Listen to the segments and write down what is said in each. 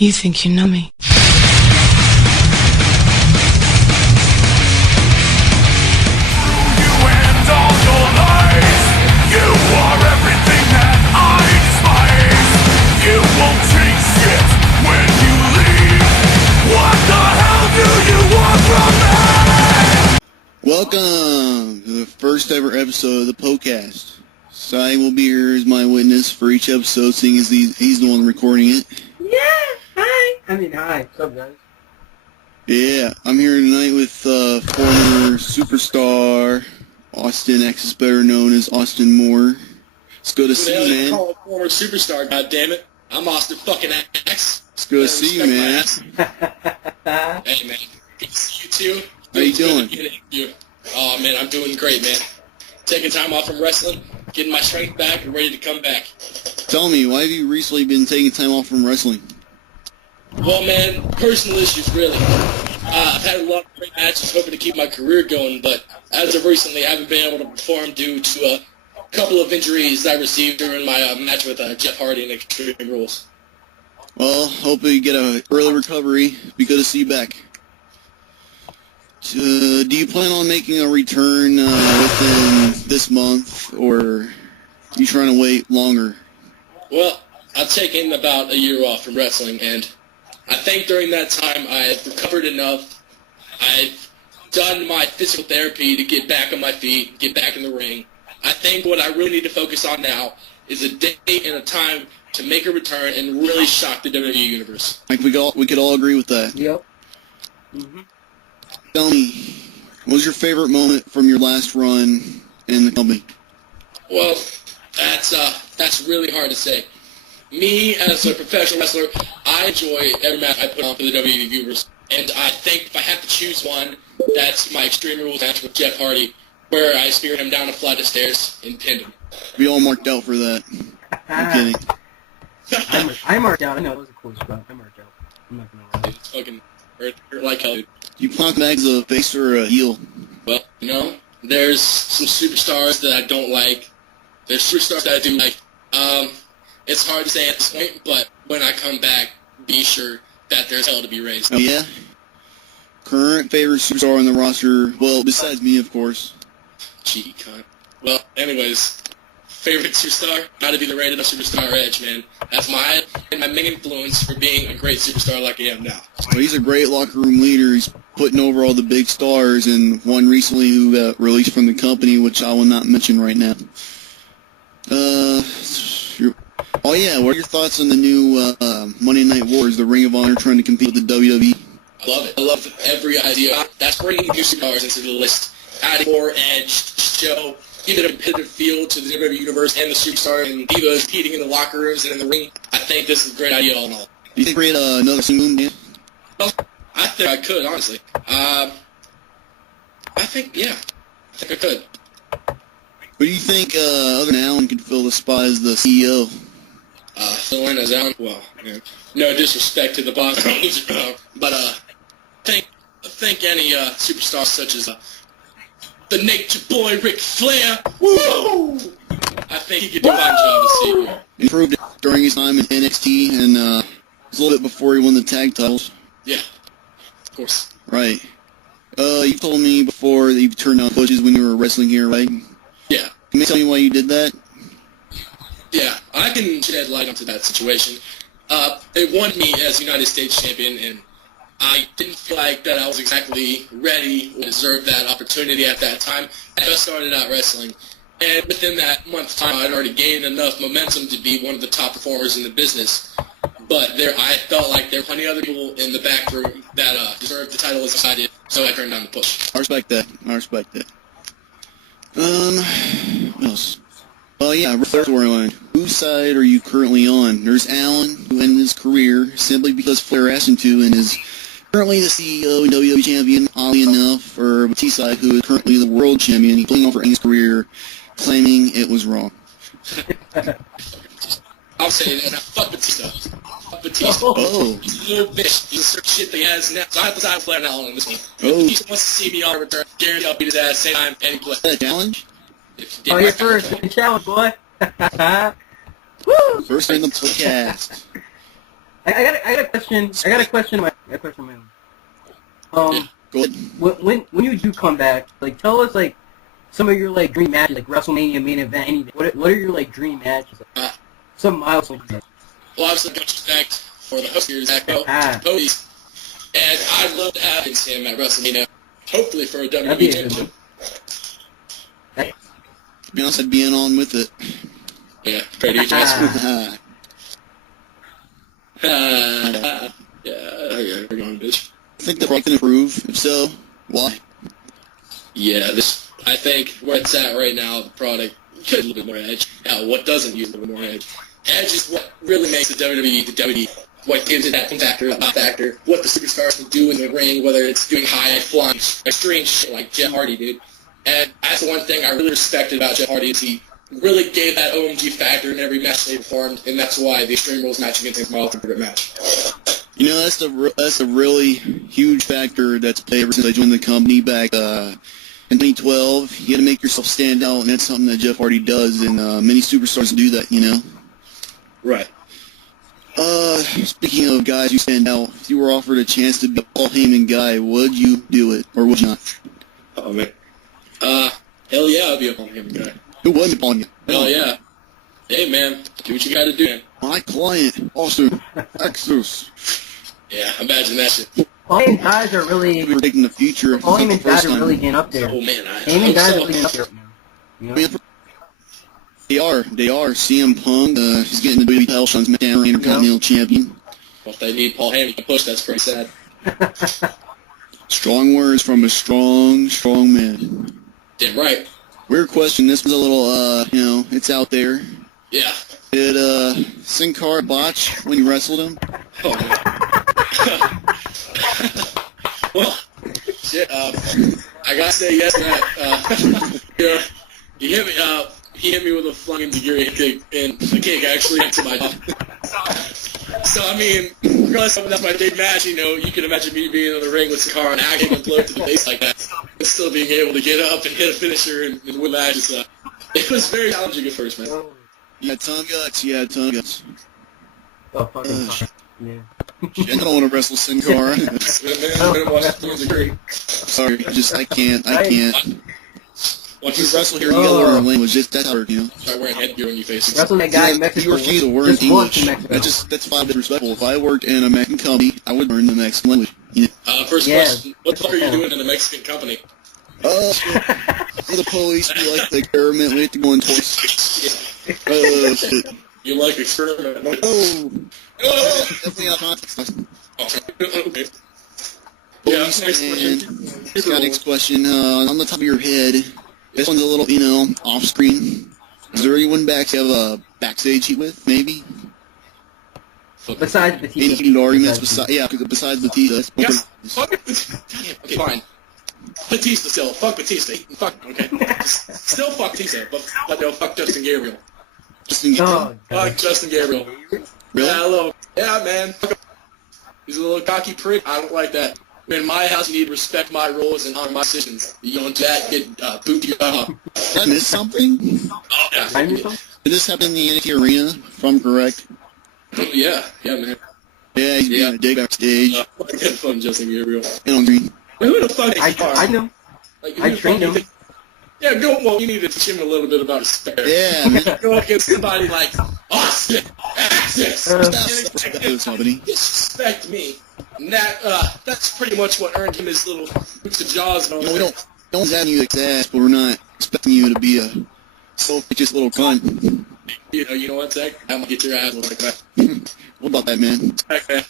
You think you know me? Welcome to the first ever episode of the Poecast. Cy will be here as my witness for each episode, seeing as he's the one recording it. Yeah, hi. Hi. What's up, guys? Yeah, I'm here tonight with former superstar Austin X, is better known as Austin Moore. It's good to see you, man. Call a former superstar, goddammit. I'm Austin fucking X. It's good to see you, man. Hey, man. Good to see you, too. How you doing? Oh, man, I'm doing great, man. Taking time off from wrestling, getting my strength back, and ready to come back. Tell me, why have you recently been taking time off from wrestling? Well, man, personal issues, really. I've had a lot of great matches hoping to keep my career going, but as of recently, I haven't been able to perform due to a couple of injuries I received during my match with Jeff Hardy in Extreme Rules. Well, hope you get a early recovery. Be good to see you back. Do you plan on making a return within this month, or are you trying to wait longer? Well, I've taken about a year off from wrestling, and I think during that time I've recovered enough. I've done my physical therapy to get back on my feet, get back in the ring. I think what I really need to focus on now is a date and a time to make a return and really shock the WWE Universe. Like we could all agree with that. Yep. Tell me, what was your favorite moment from your last run in the company? Well, that's really hard to say. Me, as a professional wrestler, I enjoy every match I put on for the WWE viewers. And I think if I have to choose one, that's my Extreme Rules match with Jeff Hardy, where I speared him down a flight of stairs and pinned him. We all marked out for that. I'm kidding. I marked out. I know it was a cool spot. I marked out. I'm not gonna lie. It's fucking hurt like hell, dude. You plan back as a face or a heel? Well, there's some superstars that I don't like. There's superstars that I do like. It's hard to say at this point, but when I come back, be sure that there's hell to be raised. Oh, yeah? Current favorite superstar on the roster? Well, besides me, of course. Cheeky cunt. Well, anyways, favorite superstar? Gotta be the rated superstar Edge, man. That's my main influence for being a great superstar like I am now. Well, he's a great locker room leader. He's putting over all the big stars, and one recently who got released from the company, which I will not mention right now. Oh yeah, what are your thoughts on the new Monday Night Wars, the Ring of Honor trying to compete with the WWE? I love it. I love every idea. That's bringing new superstars into the list. Adding more edge, show, giving a competitive feel to the WWE Universe and the superstars and divas competing in the locker rooms and in the ring. I think this is a great idea all in all. Do you think create another single man? Well, I think I could, honestly. I think I could. What do you think other than Allen could fill the spot as the CEO? Fill in as Allen? Well, no disrespect to the boss, but I think any superstar such as the Nature Boy Ric Flair, woo! I think he could do a fine job as CEO. He proved it during his time in NXT, and it was a little bit before he won the tag titles. Yeah, of course. Right. You told me before that you turned down pushes when you were wrestling here, right? Yeah. Can you tell me why you did that? Yeah, I can shed light onto that situation. They wanted me as United States champion, and I didn't feel like that I was exactly ready or deserved that opportunity at that time. I just started out wrestling, and within that month's time, I'd already gained enough momentum to be one of the top performers in the business. But I felt like there were plenty of other people in the back room that deserved the title as I did, so I turned down the push. I respect that. What else? Oh yeah, storyline. Whose side are you currently on? There's Allen, who ended his career simply because Flair asked him to, and is currently the CEO and WWE champion, oddly enough, or Batista, who is currently the world champion. He's pulling over his career, claiming it was wrong. I'll say that. Fuck Batista. Fuck Batista. Oh. He's a little bitch. He's the shit that he has now. So I have to side Flair and Allen on this one. Oh. If he wants to see me on return, guarantee I'll beat his ass same time, any place. Is that a challenge? Oh, you're first. Challenge, boy. Woo! First in the podcast. I got a question. I got a question. My own. Go ahead. When you do come back, like tell us like some of your like dream matches, like WrestleMania main event, anything. What are your like dream matches? Some milestones. Well, obviously, much respect for the host here, Zack Poe. And I'd love to have him at WrestleMania, hopefully for a WWE championship. To be honest, I'd be in on with it. Yeah, pretty easy. Yeah, we're going, bitch. I think the product can improve. If so, why? Yeah, I think where it's at right now, the product could a little bit more edge. Now, what doesn't use a little bit more edge? Edge is what really makes the WWE, what gives it that factor, what the superstars can do in the ring, whether it's doing high-flying, extreme shit like Jeff Hardy did. And that's the one thing I really respected about Jeff Hardy is he really gave that OMG factor in every match they performed, and that's why the Extreme Rules match against him is my ultimate match. You know, that's a really huge factor that's played ever since I joined the company back in 2012. You got to make yourself stand out, and that's something that Jeff Hardy does, and many superstars do that, you know? Right. Speaking of guys who stand out, if you were offered a chance to be a Paul Heyman guy, would you do it, or would you not? Oh, man. Hell yeah, I'll be a Paul Heyman guy. Who wasn't on you? Hell yeah. Hey, man, do what you gotta do, man. My client, Austin, Texas. Yeah, imagine that shit. Paul Heyman guys are really. We were taking the future. Paul Heyman guys are really getting up there. Oh, man, Heyman guys are really getting up there. You know? They are. CM Punk, he's getting the WWE title shot, SmackDown Intercontinental Champion. Well, if they need Paul Heyman to push, that's pretty sad. Strong words from a strong man. Damn right. Weird question. This was a little, it's out there. Yeah. Did Sin Cara botch when you wrestled him? Oh, man. Well, shit, I gotta say yes to that. Yeah, he hit me with a flying Nigiri kick, and the kick actually into my jaw. So, I mean, regardless of that's my big match, you can imagine me being in the ring with Sakara and acting and blow to the face like that, and still being able to get up and hit a finisher and win matches. It was very challenging at first, man. You had ton of guts. Oh, fucking yeah. I don't want to wrestle Sin Cara. Sorry, I can't. Once you wrestle here, you gotta learn our language. That's hard, you know. Start wearing headgear on your face. Wrestle that guy in Mexico. You refuse to learn English. That's fine, disrespectful. If I worked in a Mexican company, I would learn the Mexican language. You know? First question: what the fuck are you doing in a Mexican company? For the police, we like the experiment. We have to go in twice. Shit. You like experiment? Definitely out of context. Okay. Police, next question. On the top of your head, this one's a little, off screen. Is there anyone back you have a backstage heat with, maybe? Besides Batista. Any heated arguments besides Batista? Yes. Okay, fine. Batista still. Fuck Batista. Fuck, okay. Still fuck Batista, but no, fuck Justin Gabriel. Fuck Justin Gabriel. Really? Yeah, man. He's a little cocky prick. I don't like that. In my house, you need to respect my rules and honor my decisions. You don't do that, get boot you up. Did I miss something? Oh, yeah. Did this happen in the NXT arena, if I'm correct? Yeah, man. Yeah, he's being a dick backstage. Get fun, Justin Gabriel. And on green. Who the fuck I know. I trained him. Yeah, you need to teach him a little bit about respect. Yeah, man. Go against somebody like Austin Axis. Disrespect me. And that's pretty much what earned him his little boots of jaws. We don't have you ass, but we're not expecting you to be a self-righteous little cunt. You know what, Zach? I'm gonna get your ass like that. What about that, man? Okay.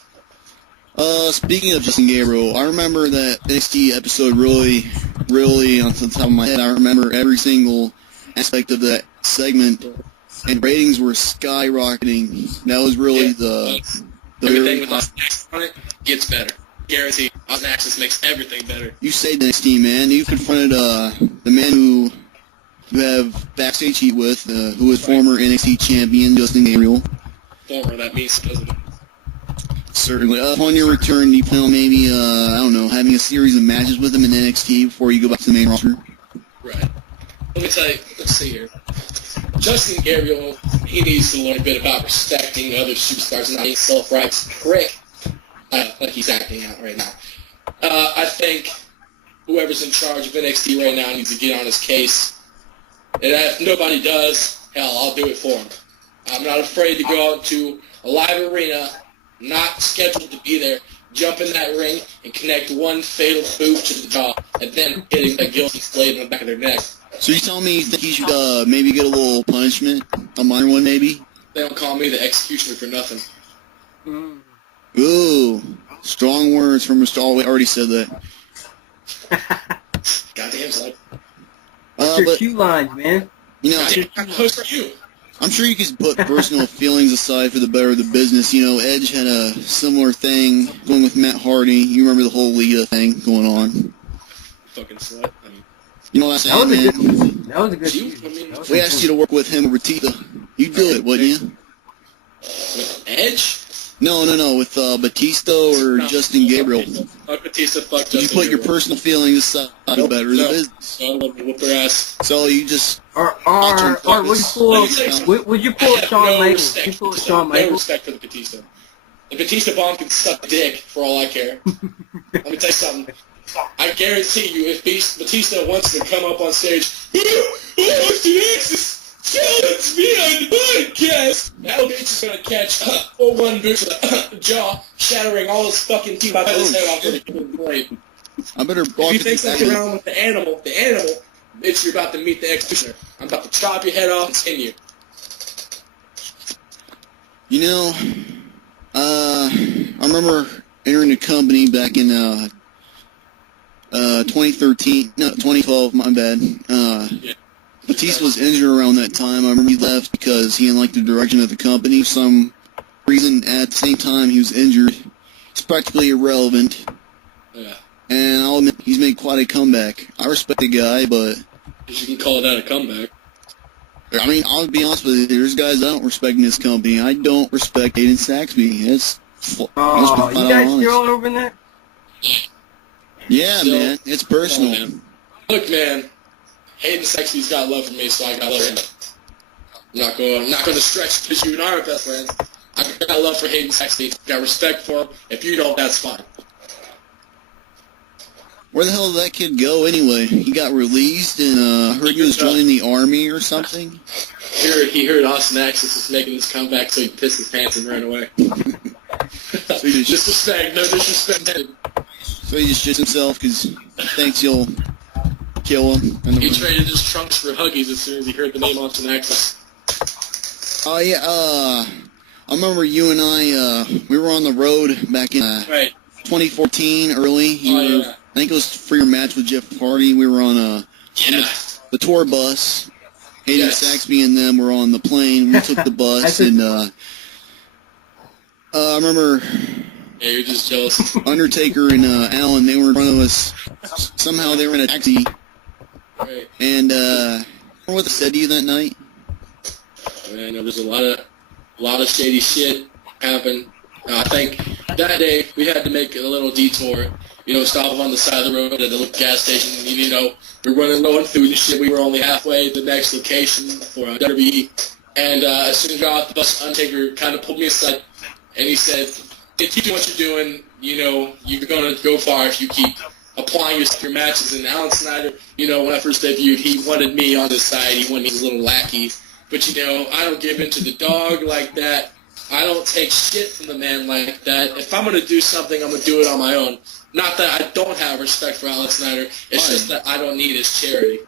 Speaking of Justin Gabriel, I remember that NXT episode really on the top of my head. I remember every single aspect of that segment, and ratings were skyrocketing. That was really the everything with Austin Axis on it gets better. Guaranteed. Austin Axis makes everything better. You saved NXT, man. You confronted the man who you have backstage heat with, who is former NXT champion Justin Gabriel. Former, that means doesn't it? Certainly. Upon your return, do you plan on maybe, having a series of matches with him in NXT before you go back to the main roster? Right. Let me tell you, let's see here. Justin Gabriel, he needs to learn a bit about respecting other superstars and not being self-righteous prick like he's acting out right now. I think whoever's in charge of NXT right now needs to get on his case. And if nobody does, hell, I'll do it for him. I'm not afraid to go out to a live arena, not scheduled to be there, jump in that ring, and connect one fatal boot to the jaw, and then hitting a guilty blade in the back of their neck. So you telling me you think he should maybe get a little punishment? A minor one, maybe? They don't call me the executioner for nothing. Ooh, strong words from Mr. Alway. Already said that. Goddamn, son. What's your But, cue lines, man? you know, I'm close for you. I'm sure you could put personal feelings aside for the better of the business. You know, Edge had a similar thing going with Matt Hardy. You remember the whole Lita thing going on. Fucking slut. I mean, You know what I'm saying, man? That was a good you, feud. I mean, We asked you to work with him or Batista. You'd do it, wouldn't you? with Edge? No, with Batista or No, Justin Gabriel. Fuck Batista, fuck Justin You put your Gabriel. personal feelings aside for the better of the business. I love to whoop their ass. So you just... Or would you pull I have Shawn no Michaels? respect Would you pull for Shawn No Michaels? respect for the Batista. The Batista bomb can suck dick for all I care. Let me tell you something. I guarantee you, if Batista wants to come up on stage, Austin Axis challenge me on podcast, that bitch is gonna catch 4-1 bitch with a jaw, shattering all his fucking teeth out of his head off with a blade. I better If walk you it think that's around with the animal, bitch, you're about to meet the executioner. I'm about to chop your head off and skin you. You know, I remember entering the company back in 2012, my bad. Yeah. Batista was injured around that time. I remember he left because he didn't like the direction of the company. For some reason, at the same time he was injured. He's practically irrelevant. Yeah. And I'll admit, he's made quite a comeback. I respect the guy, but... You can call that a comeback. I mean, I'll be honest with you. There's guys I don't respect in this company. I don't respect Aiden Saxby. Oh, you guys still all over in that? Yeah, Still- man. It's personal. Come on, man. Look, man. Hayden Sexy's got love for me, so I got love for him. I'm not going to stretch because you and I are best friends. I got love for Hayden Sexy. Got respect for him. If you don't, that's fine. Where the hell did that kid go anyway? He got released and I heard he was joining the army or something. He heard Austin Axis is making his comeback, so he pissed his pants and ran away. So he just, Disrespect, no disrespect. so he just shits himself because he thinks you'll kill him. In the He ring. traded his trunks for Huggies as soon as he heard the name Austin Axis. Oh yeah, I remember you and I, we were on the road back in Right. 2014 early. You were, Yeah. I think it was for your match with Jeff Hardy. We were on Yeah. the tour bus. Hayden Yes. Saxby and them were on the plane. We took the bus and I remember Yeah, you're just jealous. Undertaker and Allen, they were in front of us. Somehow they were in a taxi. Right. And remember what they said to you that night? Man, there's a lot of shady shit happen. I think that day we had to make a little detour. Stop on the side of the road at the little gas station. We're running low on food and shit. We were only halfway to the next location for WWE. And as soon as we got off the bus, Undertaker kind of pulled me aside and he said, if you do what you're doing, you're going to go far if you keep applying your matches. And Alan Snyder, when I first debuted, he wanted me on his side. He wanted me as a little lackey. But, I don't give in to the dog like that. I don't take shit from the man like that. If I'm going to do something, I'm going to do it on my own. Not that I don't have respect for Alex Snyder. It's just that I don't need his charity.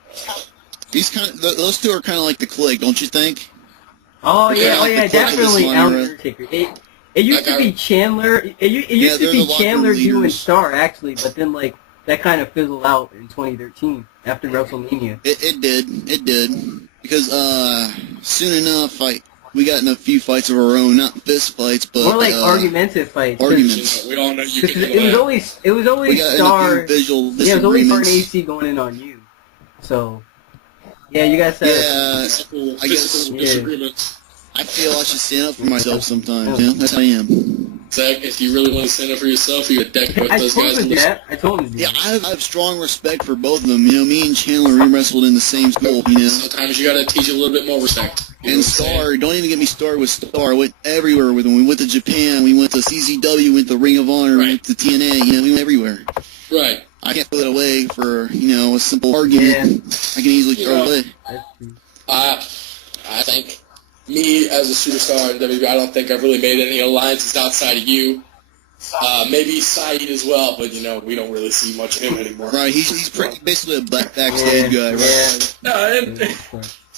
Those two are kind of like the Clique, don't you think? Oh Yeah, yeah, the definitely Clique Alan is Undertaker. It used to be Chandler. It used to they're be the locker Chandler, you and leaders. Starr actually, but then that kind of fizzled out in 2013 after WrestleMania. It did. Because soon enough, we got in a few fights of our own, not fist fights, but More like argumentative fights. 'cause- arguments. We all know you can Because do that. it was We always got Starr. in a few visual Yeah, it was always Starr and disagreements. AC going in on you. So yeah, you guys said Yeah, Physical I guess- disagreements. I feel I should stand up for myself sometimes. That's how I am. Zach, if you really want to stand up for yourself, you're a deck with those guys. I told him to do Yeah, that. I have strong respect for both of them. You know, me and Chandler, we wrestled in the same school, you know. Sometimes you gotta teach a little bit more respect. You know And what I'm saying? Star, don't even get me started with Star. I went everywhere with him. We went to Japan, we went to CZW, we went to Ring of Honor, we went to TNA, you know, we went everywhere. Right. I can't throw it away for, you know, a simple argument. I can easily throw it away. That's true. I think me as a superstar in WWE, I don't think I've really made any alliances outside of you. Maybe Saeed as well, but you know we don't really see much of him anymore. Right, he's basically a backstage guy, right? No,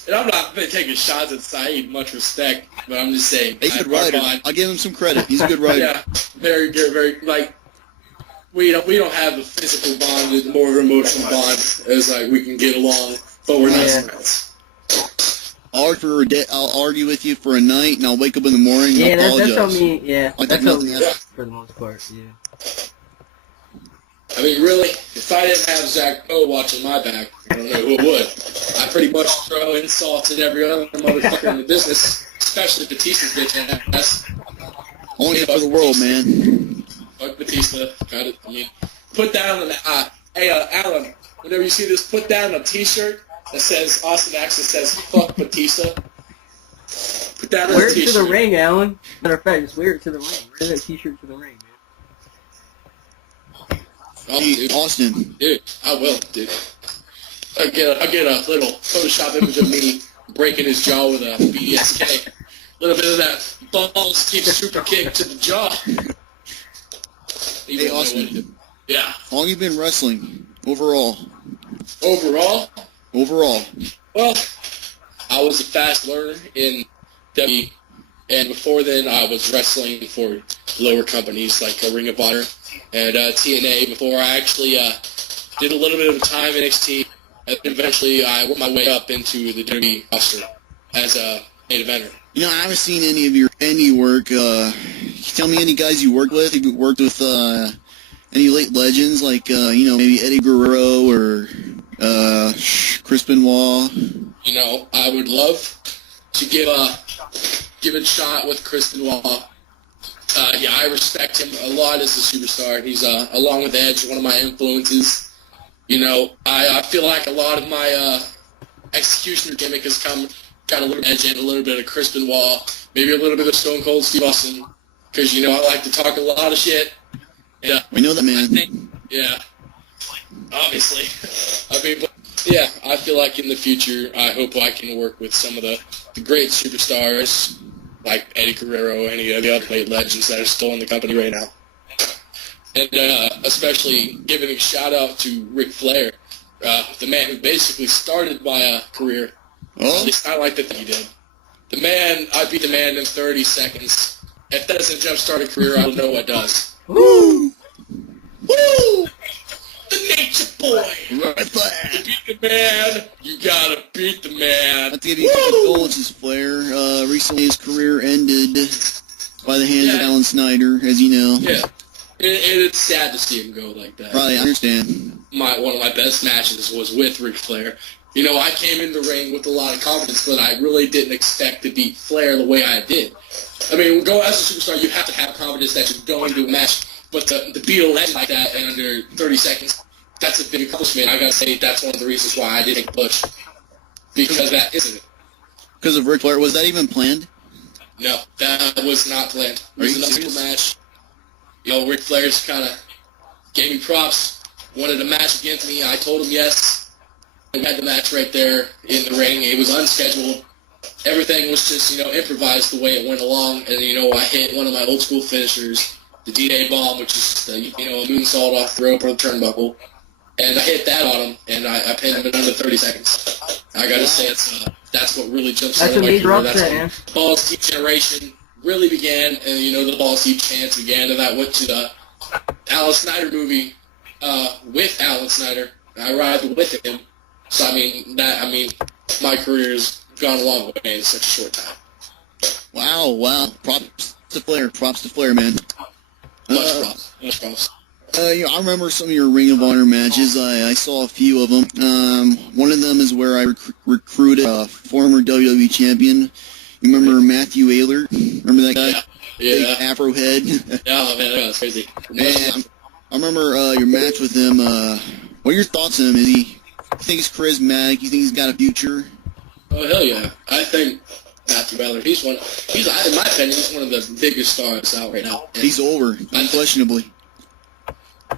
and I'm not taking shots at Saeed. Much respect, but I'm just saying. He's a good writer. I'll give him some credit. He's a good writer. Yeah, very good, very like. We don't have a physical bond, it's more of an emotional bond. It's like we can get along, but we're not friends. I'll argue with you for a night, and I'll wake up in the morning and apologize. That's how me. Yeah, I that's think how nothing me. else. For the most part, yeah. I mean, really, if I didn't have Zack Poe watching my back, I don't know who would. I pretty much throw insults at every other motherfucker in the business, especially Batista's bitch ass. Only for the world, man. Fuck Batista. Got it. I mean, put down hey, Alan, whenever you see this, put down a T-shirt that says, Austin Axe says, fuck Batista. Put that on Wear a it T-shirt. to the ring, Alan. Matter of fact, just wear it to the ring. Wear that T-shirt to the ring, man. Oh, Hey, dude. Austin. Dude, I will, dude. I'll get a little Photoshop image of me breaking his jaw with a BSK. A little bit of that balls keep super kick to the jaw. Hey, Austin. Yeah. How long you been wrestling overall? Overall, Overall. well, I was a fast learner in WWE, and before then I was wrestling for lower companies like Ring of Honor and TNA before I actually did a little bit of time in NXT, and eventually I worked my way up into the WWE roster as a main eventer. You know, I haven't seen any of your indie work. Can you tell me any guys you worked with? Have you worked with any late legends like, you know, maybe Eddie Guerrero or Chris Benoit? You know, I would love to give it a shot with Chris Benoit. Yeah, I respect him a lot as a superstar. He's, along with Edge, one of my influences. You know, I feel like a lot of my executioner gimmick has got a little bit of Edge and a little bit of Chris Benoit, maybe a little bit of Stone Cold Steve Austin, because, you know, I like to talk a lot of shit. Yeah, We know that, man. I think, yeah, obviously. I mean, but, yeah, I feel like in the future, I hope I can work with some of the great superstars, like Eddie Guerrero, any of the other late legends that are still in the company right now. And especially giving a shout-out to Ric Flair, the man who basically started my career. Oh, At least I like to think he did. I beat the man in 30 seconds. If that doesn't jumpstart a career, I don't know what does. woo! Woo! The Nature Boy! Right there. To beat the man, you gotta beat the man. Not to give you condolences, Flair. Recently his career ended by the hands of Yeah. Alan Snyder, as you know. Yeah. It's sad to see him go like that. Right, I understand. One of my best matches was with Ric Flair. You know, I came in the ring with a lot of confidence, but I really didn't expect to beat Flair the way I did. I mean, go as a superstar, you have to have confidence that you're going to a match, but to beat a legend like that in under 30 seconds, that's a big accomplishment. I gotta say, that's one of the reasons why I did take push. Because of that incident. Because of Ric Flair, was that even planned? No, that was not planned. It Are was you another serious? match. You know, Ric Flair's kind of gave me props, wanted a match against me. I told him yes. We had the match right there in the ring. It was unscheduled. Everything was just, you know, improvised the way it went along. And, you know, I hit one of my old school finishers, the D-Day bomb, which is, you know, a moonsault off the rope or the turnbuckle. And I hit that on him, and I pinned him in under 30 seconds. I gotta say, that's what really jump That's started a my major career. upset, That's man. when Balls Deep generation really began, and, you know, the Balls Deep chants began, and I went to the Alan Snyder movie with Alan Snyder. I arrived with him. So, I mean, my career has gone a long way in such a short time. Wow. Props to Flair, man. Much props. You know, I remember some of your Ring of Honor matches. I saw a few of them. One of them is where I recruited a former WWE champion. You remember Matthew Aylert? Remember that guy? big Yeah. afro head. Oh, man, that was crazy. And I remember your match with him. What are your thoughts on him? You think he's charismatic? You think he's got a future? Oh, hell yeah. I think Matthew Ballard, in my opinion, he's one of the biggest stars out right now. And He's over, unquestionably.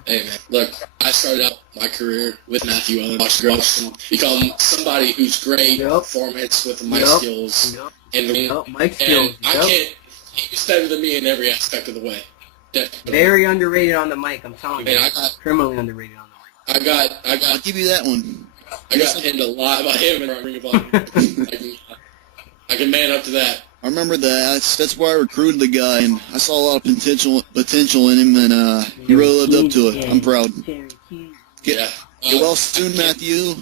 hey, man, look, I started out my career with Matthew Ballard, watched growth, and become somebody who's great Yep. performance with my Yep. skills Yep. in the ring. Yep. Mike skills. And I can't, he's better than me in every aspect of the way. Definitely. Very underrated on the mic, I'm telling you. Man, I got Criminally underrated on the mic. I'll give you that one. I got pinned a lot about him in Ring of Honor. I can man up to that. I remember that. That's why I recruited the guy, and I saw a lot of potential in him, and he really lived up to it. I'm proud. Yeah. Get well soon, Matthew.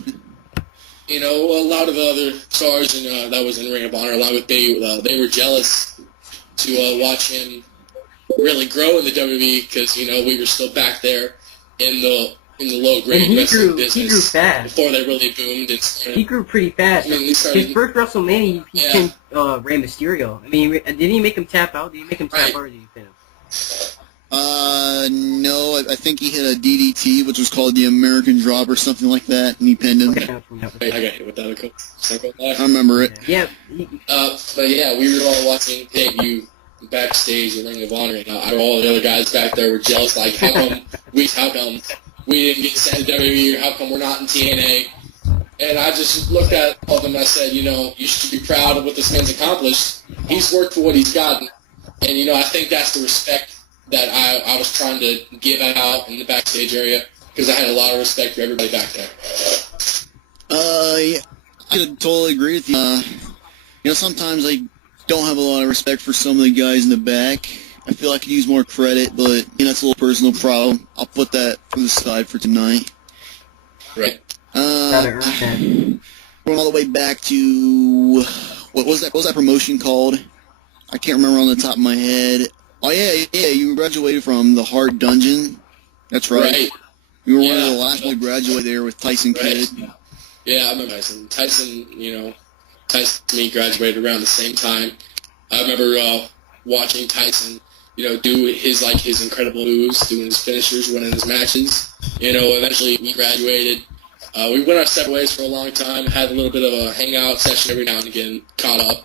You know, a lot of the other stars that was in Ring of Honor, a lot of they were jealous to watch him really grow in the WWE because, you know, we were still back there in the low-grade And wrestling he business grew fast. before they really boomed. He grew pretty fast. I mean, His first WrestleMania, he pinned Rey Mysterio. I mean, did he make him tap out? Did he make him tap Right. out, or did he pin him? No, I think he hit a DDT, which was called the American Drop or something like that, and he pinned him. Okay. I got hit with that a couple I remember it. Yeah. But yeah, we were all watching debut backstage in Ring of Honor, and all the other guys back there were jealous. Like, how come we didn't get sent to WWE? Or how come we're not in TNA? And I just looked at all of them and I said, you know, you should be proud of what this man's accomplished. He's worked for what he's gotten, and you know, I think that's the respect that I was trying to give out in the backstage area because I had a lot of respect for everybody back there. Yeah, I could totally agree with you. You know, sometimes I don't have a lot of respect for some of the guys in the back. I feel I could use more credit, but you know, that's a little personal problem. I'll put that to the side for tonight. Right. Gotta earn that. Going all the way back to what was that promotion called? I can't remember on the top of my head. Oh yeah, you graduated from the Heart Dungeon. That's right. Right. You were one of the last ones to graduate there with Tyson Kidd. Yeah, I remember Tyson. Tyson and me graduated around the same time. I remember watching Tyson, you know, do his incredible moves, doing his finishers, winning his matches. You know, eventually we graduated. We went our separate ways for a long time, had a little bit of a hangout session every now and again, caught up.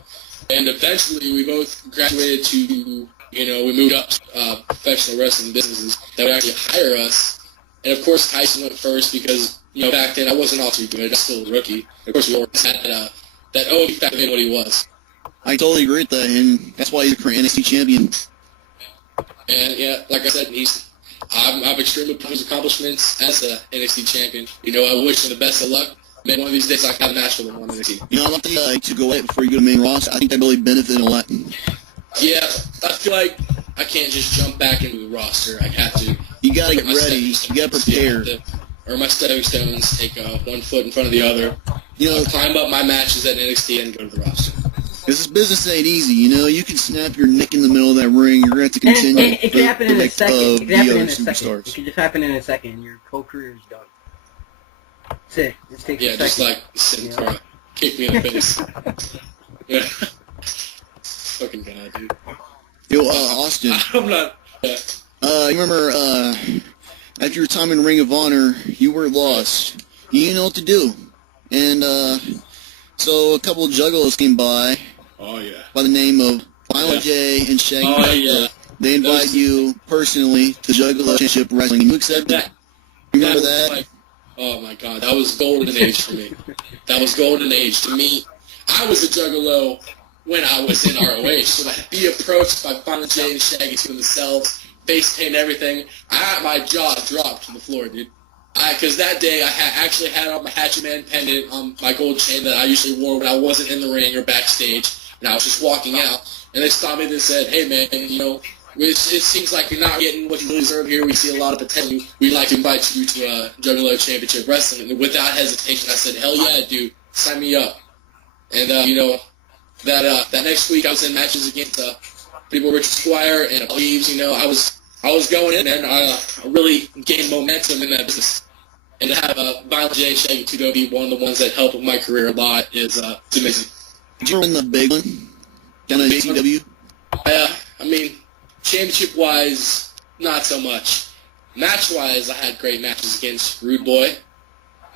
And eventually we both graduated to, you know, we moved up to professional wrestling businesses that would actually hire us. And of course Tyson went first because, you know, back then I wasn't all too good. I was still a rookie. Of course we always had that OG factor in what he was. I totally agree with that, and that's why he's a current NXT champion. And yeah, like I said, I'm extremely proud of his accomplishments as a NXT champion. You know, I wish him the best of luck. Maybe one of these days I can have a match with him on NXT. You know, I'd like to go at it before you go to main roster. I think that really benefit a lot. Yeah, I feel like I can't just jump back into the roster. I have to. You gotta get ready. You gotta prepare. Or my stepping stones, take one foot in front of the other. You know, Climb up my matches at NXT and go to the roster. this business ain't easy. You know, you can snap your neck in the middle of that ring. You're gonna have to continue. And it could happen in a second. It could happen in a second. Superstars. It could just happen in a second, and your whole career is done. That's it. Just takes a second. Just like sitting for kick me in the face. Yeah. Fucking god, dude. Yo, Austin. I'm not. Yeah. You remember, after your time in Ring of Honor, you were lost. You didn't know what to do. And, so a couple of juggalos came by Oh yeah. the name of Violent J and Shaggy. Oh yeah. They invited you personally to Juggalo Championship Wrestling, and you accepted that. You remember that? Like, oh my god, that was golden age for me. That was golden age. To me, I was a juggalo when I was in ROH, so to be approached by Violent J and Shaggy to themselves, face paint, everything, my jaw dropped to the floor, dude. Because that day I actually had on my Hatchet Man pendant on my gold chain that I usually wore when I wasn't in the ring or backstage, and I was just walking out, and they stopped me and said, "Hey man, you know, it seems like you're not getting what you deserve here. We see a lot of potential. We'd like to invite you to Juggalo Championship Wrestling." And without hesitation, I said, "Hell yeah, dude, sign me up." And you know, that next week I was in matches against people Richard Squire and Leaves. You know, I was going in and I really gained momentum in that business. And to have Violent J, Shaggy 2 be one of the ones that helped with my career a lot is it's amazing. Did you win the big one down at ACW? I mean, championship-wise, not so much. Match-wise, I had great matches against Rude Boy.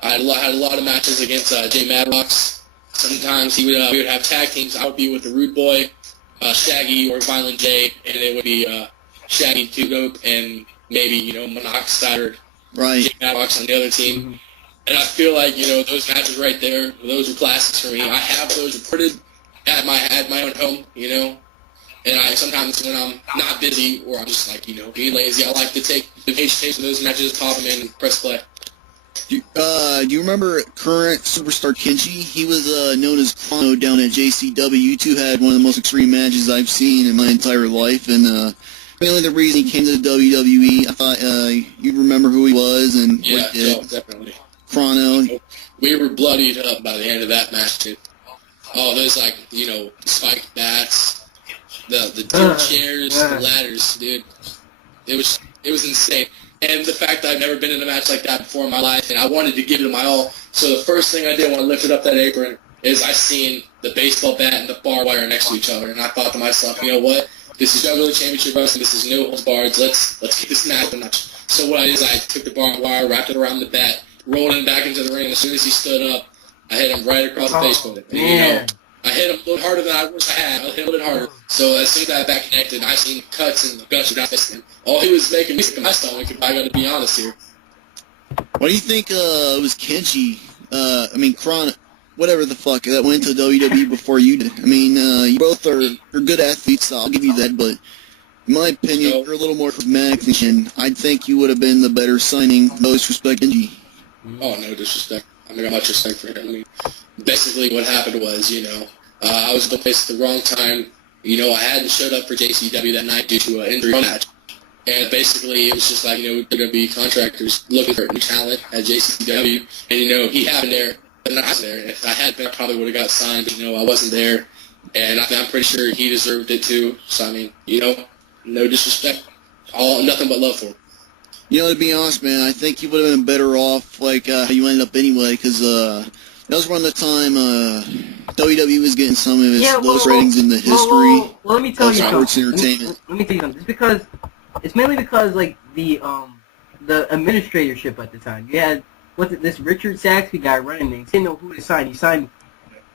I had a lot of matches against Jay Madrox. Sometimes we would have tag teams. I would be with the Rude Boy, Shaggy, or Violent J, and it would be Shaggy, Two Dope, and maybe, Monoxide or Jay Madrox on the other team. Mm-hmm. And I feel like, those matches right there, those are classics for me. I have those recorded at my own home, And sometimes when I'm not busy or I'm just like, being lazy, I like to take the tapes of those matches, pop them in, and press play. Do you remember current superstar Kenji? He was known as Chrono down at JCW. You two had one of the most extreme matches I've seen in my entire life, and mainly the reason he came to the WWE, I thought you'd remember who he was and what he did. Yeah, definitely. Chrono. We were bloodied up by the end of that match, dude. Oh, those spiked bats, the deer chairs, the ladders, dude. It was insane. And the fact that I've never been in a match like that before in my life, and I wanted to give it my all. So the first thing I did when I lifted up that apron is I seen the baseball bat and the barbed wire next to each other, and I thought to myself, you know what? This is WWE Championship Wrestling. This is no holds barred. Let's keep this match a notch. So what I did is I took the barbed wire, wrapped it around the bat, rolled him back into the ring. As soon as he stood up, I hit him right across the face with it. And, I hit him a little harder than I wish I had. I hit him a little bit harder. So as soon as I got back connected, I seen cuts and guts without missing. All he was making me sick in my stomach, if I got to be honest here. What do you think it was Kenji, Chrono, whatever the fuck, that went to WWE before you did? You both are good athletes, so I'll give you that, but in my opinion, you're a little more charismatic, and I think you would have been the better signing. No disrespect, Kenji. Oh, no disrespect. I got much respect for him. Basically what happened was, I was in the place at the wrong time. I hadn't showed up for JCW that night due to an injury match. And basically it was just like, we're going to be contractors looking for new talent at JCW. And, he happened there, but I was there. If I had been, I probably would have got signed, but, I wasn't there. And I'm pretty sure he deserved it too. So, no disrespect. Nothing but love for him. To be honest, man, I think you would have been better off how you ended up anyway, because that was around the time WWE was getting some of its lowest ratings in the history let me tell of you sports something. entertainment. Let me tell you something. It's mainly because the administratorship at the time. You had this Richard Saxby guy running things. He didn't know who to sign. He signed.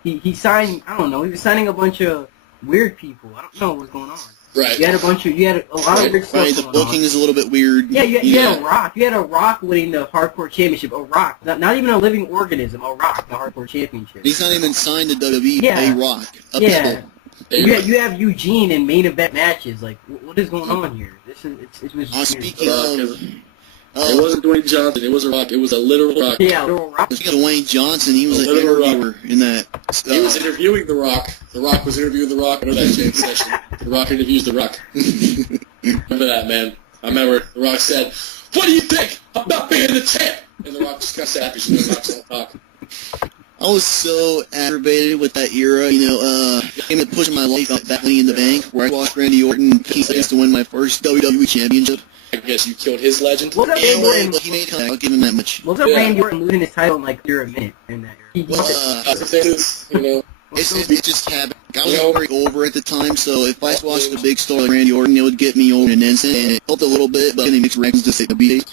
I don't know. He was signing a bunch of weird people. I don't know what's going on. Right. You had a lot of weird stuff. Right, the booking is a little bit weird. Yeah, you had a Rock. You had a Rock winning the Hardcore Championship. A Rock. Not even a living organism. A Rock, the Hardcore Championship. He's not even signed to WWE. Yeah. A Rock. You have Eugene in main event matches. Like, what is going on here? It was speaking of... it wasn't Dwayne Johnson. It was a Rock. It was a literal Rock. Yeah, literal Rock. Speaking of Dwayne Johnson, he was an interviewer in that. He was interviewing The Rock. The Rock was interviewing The Rock under that jam session. The Rock interviews The Rock. Remember that, man. I remember The Rock said, "What do you think about being the champ?" And The Rock just got happy. So The Rock don't talk. I was so aggravated with that era, came to pushing my life out back Money in the Bank, where I watched Randy Orton to win my first WWE Championship. I guess you killed his legend. What He made it. I'll give him that much. What was up, Randy Orton losing his title in under a minute in that era? It just happened. I was very over at the time, so if I watched a big star like Randy Orton, it would get me over in an instant, and it helped a little bit, but then he makes reactions to say the beat.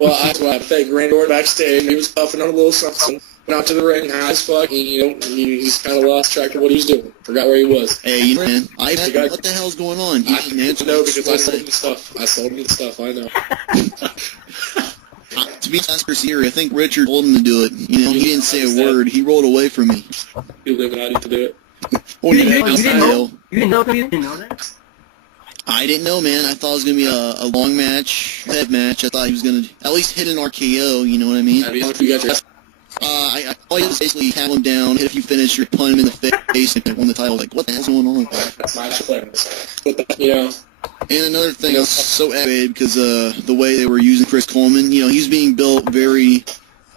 Well, I just want to thank Randy Orton backstage. He was puffing on a little something. Went out to the ring, high as fuck, and, he's kind of lost track of what he was doing. Forgot where he was. Hey, man, what the hell's going on? I know, because I sold him the stuff. I know. To be honest, I think Richard told him to do it. He didn't say a word. He rolled away from me. You Illuminati to do it. You didn't know that? I didn't know, man. I thought it was going to be a long match, head match. I thought he was going to at least hit an RKO, you know what I mean? I always basically tap him down, hit a few finishers, punt him in the face, and won the title. Like, what the hell's going on? That's my players. And another thing, I was so aggravated because the way they were using Chris Coleman, he's being built very,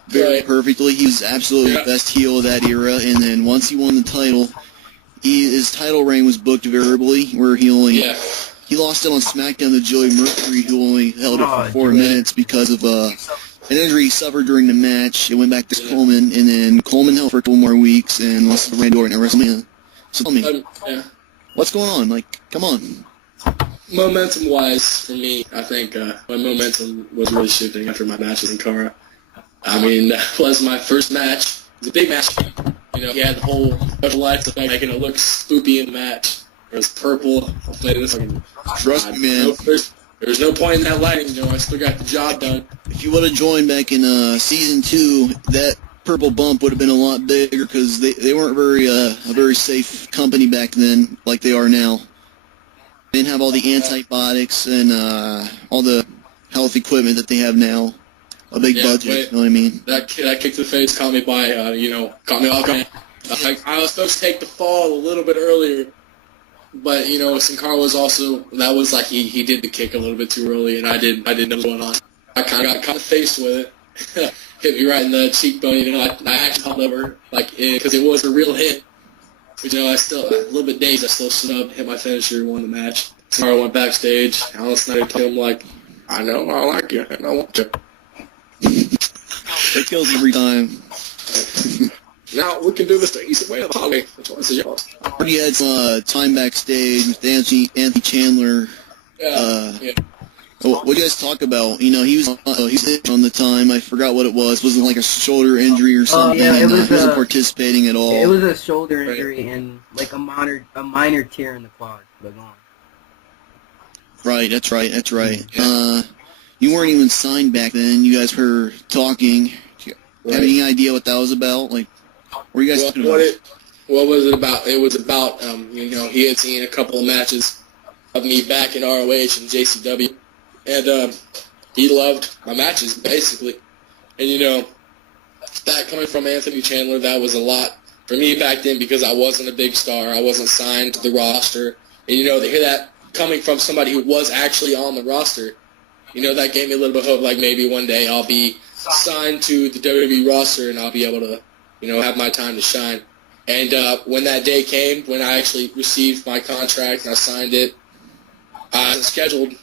very perfectly. He was absolutely the best heel of that era, and then once he won the title, his title reign was booked variably, where he lost it on SmackDown to Joey Mercury, who only held it for 4 minutes because of an injury he suffered during the match. It went back to Coleman, and then Coleman held for 2 more weeks and lost to Randy Orton at WrestleMania. So tell me, what's going on? Like, come on. momentum-wise, for me, I think my momentum was really shifting after my match with Sin Cara. I mean, that was my first match. It was a big match. You know, he had the whole special lights effect, making it look spoopy in the match. It was purple. I played this fucking... Trust me, man. There's no point in that lighting, you know. I still got the job done. If you would have joined back in season 2, that purple bump would have been a lot bigger because they weren't a very safe company back then like they are now. They didn't have all the antibiotics and all the health equipment that they have now. A big budget, you know what I mean? That kick to the face caught me by, caught me off guard. I was supposed to take the fall a little bit earlier, but, Sin Cara was also, that was like he did the kick a little bit too early, and I didn't know what was going on. I kind of got caught in the face with it. Hit me right in the cheekbone, I actually held over, because it was a real hit. But, I still, a little bit dazed, I still stood up, hit my finisher, won the match. Sin Cara went backstage. Alan Snyder told him, I know, I like you, and I want to. It kills every time. Now we can do this the easy way of the holiday. The choice is yours. You had some time backstage with Anthony Chandler. Yeah. What do you guys talk about? He was on the time. I forgot what it was. Wasn't like a shoulder injury or something. Yeah, he wasn't participating at all. It was a shoulder injury and like a minor tear in the quad. But go on. Right. That's right. Yeah. You weren't even signed back then. You guys were talking. Right. Have any idea what that was about? What were you guys talking about? What was it about? It was about, he had seen a couple of matches of me back in ROH and JCW, and he loved my matches, basically. And, that coming from Anthony Chandler, that was a lot for me back then because I wasn't a big star. I wasn't signed to the roster. And, to hear that coming from somebody who was actually on the roster, that gave me a little bit of hope, maybe one day I'll be signed to the WWE roster and I'll be able to, have my time to shine. And when that day came, when I actually received my contract and I signed it, I was scheduled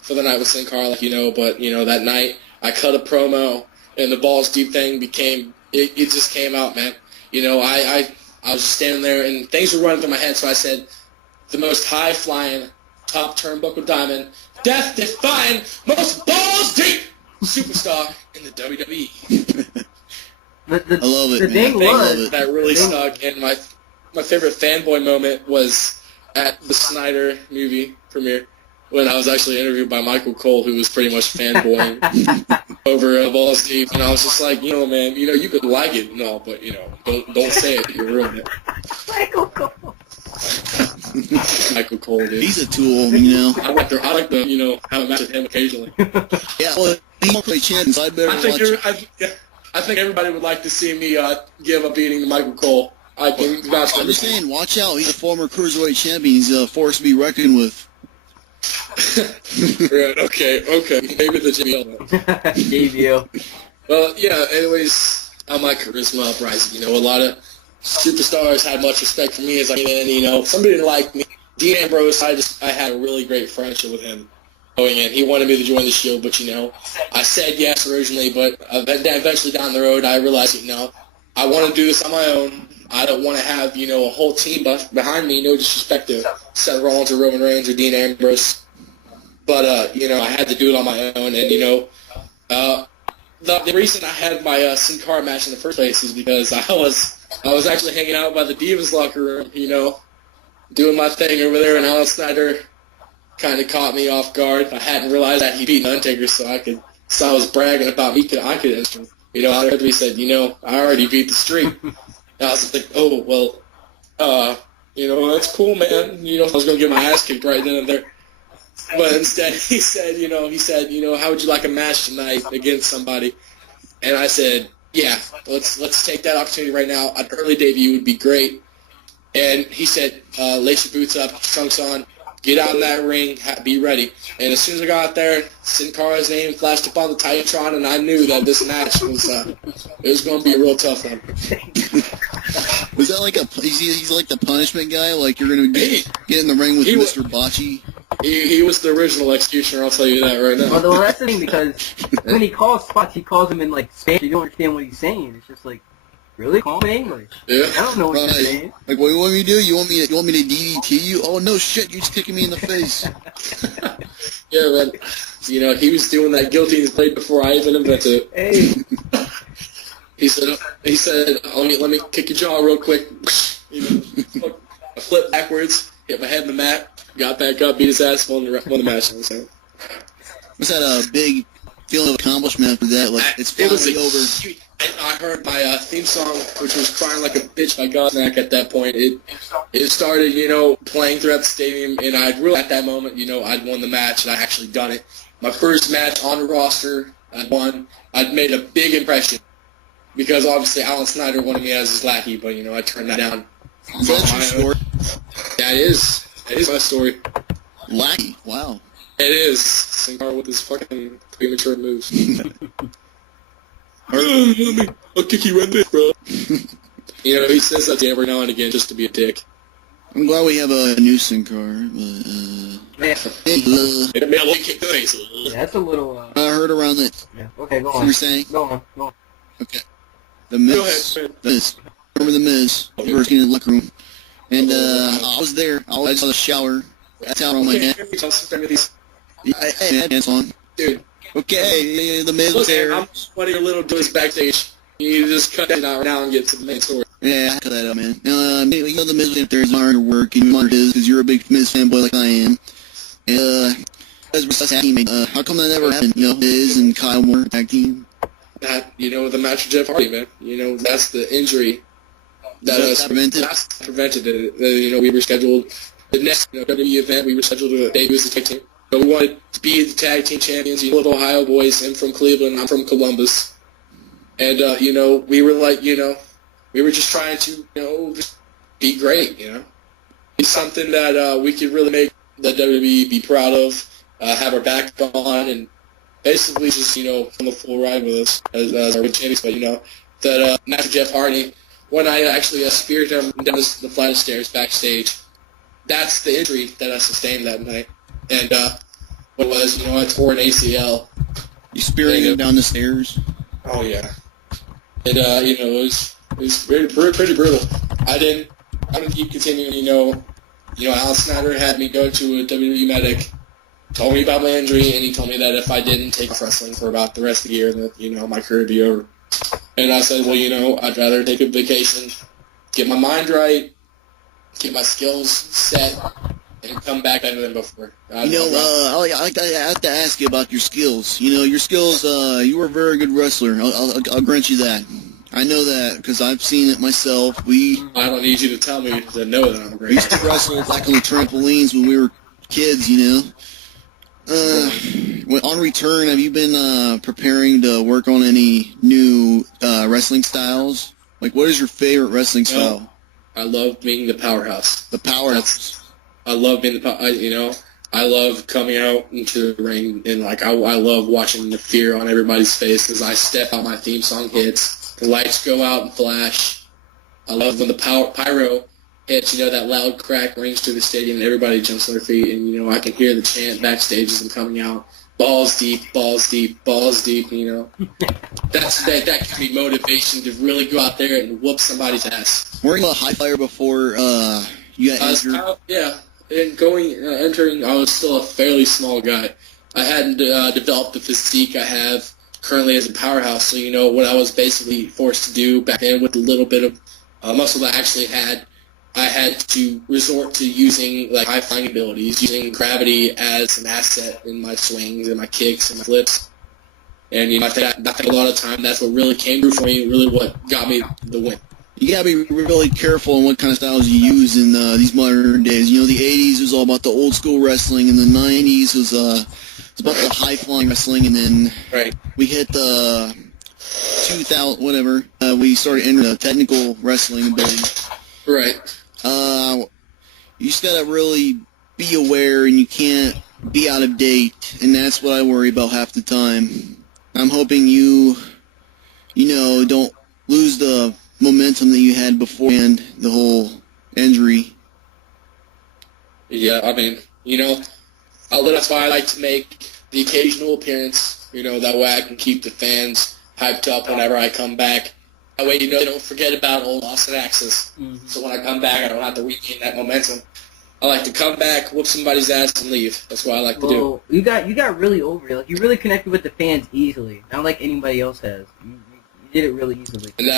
for the night with Sin Cara, but, that night I cut a promo and the balls deep thing it just came out, man. I was just standing there and things were running through my head, so I said, the most high-flying, top turnbuckle diamond, death-defying, most balls deep superstar in the WWE. I love it, the man. thing was that really stuck, and my favorite fanboy moment was at the Snyder movie premiere when I was actually interviewed by Michael Cole, who was pretty much fanboying over Balls Deep, and I was just like, man, you could like it and all, but don't say it, you'll ruin it. Michael Cole. Michael Cole, dude. He's a tool, I like to have a match with him occasionally. Yeah, well, he won't play champion, so I better watch. I think everybody would like to see me give a beating to Michael Cole. I can vouch for I'm just saying, watch out. He's a former cruiserweight champion. He's a force to be reckoned with. Right, okay. Maybe the JBL. Gave you. Well, yeah, anyways, I'm my charisma uprising. A lot of superstars had much respect for me as I came in. Somebody didn't like me. Dean Ambrose, I had a really great friendship with him going in. He wanted me to join the Shield, but, I said yes originally, but eventually down the road, I realized, I want to do this on my own. I don't want to have, a whole team behind me. No disrespect to Seth Rollins or Roman Reigns or Dean Ambrose. But, I had to do it on my own. And, the reason I had my Sin Cara match in the first place is because I was actually hanging out by the Divas locker room, doing my thing over there, and Alan Snyder kind of caught me off guard. I hadn't realized that he beat Undertaker, so I was bragging about me. I could enter. After he said, I already beat the streak. And I was like, oh, well, that's cool, man. I was going to get my ass kicked right then and there. But instead, he said, how would you like a match tonight against somebody? And I said, yeah, let's take that opportunity right now. An early debut would be great. And he said, lace your boots up, trunks on, get out in that ring, be ready. And as soon as I got out there, Sin Cara's name flashed up on the Titantron, and I knew that this match was going to be a real tough one. Was that he's like the punishment guy? Like you're going to get in the ring with Mr. Bocce? He was the original executioner, I'll tell you that right now. Well, that's the thing, because when he calls spots, he calls them in, Spanish. You don't understand what he's saying. It's just Really? Call me English. Yeah. I don't know what you're Right. saying. Like, what do you want me to do? You want me to DDT you? Oh no, shit! You're just kicking me in the face. Yeah, man. You know, he was doing that guilty as played before I even invented it. Hey. He said, let me kick your jaw real quick. You know, I flipped backwards, hit my head in the mat, got back up, beat his ass, won the match. So. Was that a big feeling of accomplishment after that? Like, it's finally over. I heard my theme song, which was "Crying Like a Bitch" by Godsmack at that point. It started, you know, playing throughout the stadium, and I realized at that moment, you know, I'd won the match, and I'd actually done it. My first match on the roster, I'd won. I'd made a big impression, because obviously Alan Snyder wanted me as his lackey, but, you know, I turned that down. Is that your story? Yeah, it is. It is my story. Lackey, wow. It is. Sin Cara with his fucking premature moves. I'll kick you right there, bro. You know, he says that every now and again just to be a dick. I'm glad we have a new Sin Cara, but, I won't kick the face. Yeah, that's a little, I heard around that. Yeah. Okay, go You on. were saying? Go on. Okay. The Miz. Go ahead. The Miz. Remember the Miz? First in the locker room. And, I was there. I saw the shower. That's out on my head. Hey, man, dance on. Dude. Okay, the Miz was Listen, there. I'm one of your little dudes backstage. You just cut that out now and get to the main story. Yeah, I cut that out, man. You know the Miz was up there is honoring your work, and you honored his, because you're a big Miz fanboy like I am. As we're such a teammate, how come that never happened? You know, Miz and Kyle Moore tag team. That, you know, the match with Jeff Hardy, man. You know, that's the injury that prevented it. You know, we were scheduled the next WWE event. We were scheduled to debut as a tag team. But we wanted to be the tag team champions. You know, little Ohio boys. I'm from Cleveland. I'm from Columbus. And, you know, we were like, you know, we were just trying to, you know, just be great, you know. It's something that we could really make the WWE be proud of, have our back on, and basically just, you know, on the full ride with us as our champions. But, you know, that match with Jeff Hardy, when I actually speared him down the flight of stairs backstage, that's the injury that I sustained that night. And what was, you know, I tore an ACL. You spearing him down the stairs? Oh, yeah. And, you know, it was pretty brutal. I didn't keep continuing, you know, Alan Snyder had me go to a WWE medic, told me about my injury, and he told me that if I didn't take off wrestling for about the rest of the year, that, you know, my career would be over. And I said, well, you know, I'd rather take a vacation, get my mind right, get my skills set, and come back better than before. I I have to ask you about your skills. You know, your skills, you were a very good wrestler. I'll grant you that. I know that because I've seen it myself. I don't need you to tell me to know that I'm great. We used to wrestle back on the trampolines when we were kids, you know. On return, have you been preparing to work on any new wrestling styles? Like, what is your favorite wrestling style? I love being the powerhouse. The powerhouse. I love being I love coming out into the ring, and, like, I love watching the fear on everybody's face as I step out, my theme song hits, the lights go out and flash. I love when the pyro hits, you know, that loud crack rings through the stadium and everybody jumps on their feet, and, you know, I can hear the chant backstage as I'm coming out. Balls deep, balls deep, balls deep, you know. That gives me motivation to really go out there and whoop somebody's ass. Weren't you a high flyer before you got injured? Yeah. And entering, I was still a fairly small guy. I hadn't developed the physique I have currently as a powerhouse. So, you know, what I was basically forced to do back then with the little bit of muscle that I actually had, I had to resort to using, like, high flying abilities, using gravity as an asset in my swings and my kicks and my flips. And, you know, I think a lot of time that's what really came through for me, really what got me the win. You gotta be really careful on what kind of styles you use in these modern days. You know, the 80s was all about the old school wrestling, and the 90s was about the high flying wrestling, and then we hit the 2000 whatever. We started entering the technical wrestling ability. Right. You just gotta really be aware, and you can't be out of date, and that's what I worry about half the time. I'm hoping you know, don't lose the momentum that you had beforehand, the whole injury. Yeah, I mean, you know, that's why I like to make the occasional appearance, you know, that way I can keep the fans hyped up whenever I come back. That way, they don't forget about old Austin Axis. Mm-hmm. So when I come back, I don't have to regain that momentum. I like to come back, whoop somebody's ass, and leave. That's what I like to do. You got really over it. Like, you really connected with the fans easily. Not like anybody else has. You did it really easily. And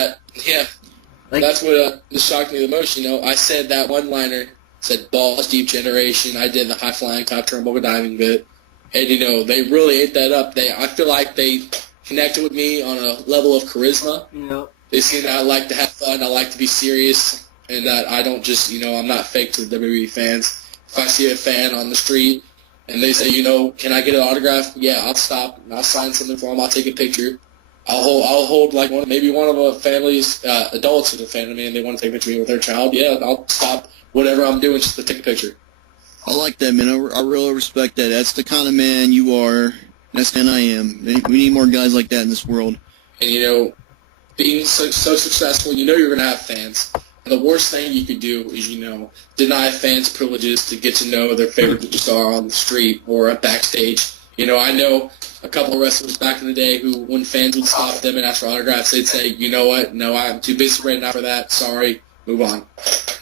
that's what shocked me the most. I said that one-liner, said balls deep generation. I did the high flying top turnbuckle diving bit. And, they really ate that up. I feel like they connected with me on a level of charisma. Yep. They see that I like to have fun, I like to be serious, and that I don't just, I'm not fake to the WWE fans. If I see a fan on the street and they say, can I get an autograph? Yeah, I'll stop and I'll sign something for them. I'll take a picture. I'll hold like one of a family's adults in the family, and they want to take a picture with their child. Yeah, I'll stop whatever I'm doing just to take a picture. I like that, man. I really respect that. That's the kind of man you are. That's the man I am. We need more guys like that in this world. And, being so successful, you're going to have fans. And the worst thing you could do is, deny fans privileges to get to know their favorite star on the street or backstage. I know a couple of wrestlers back in the day who, when fans would stop them and ask for autographs, they'd say, you know what, no, I'm too busy right now for that, sorry, move on.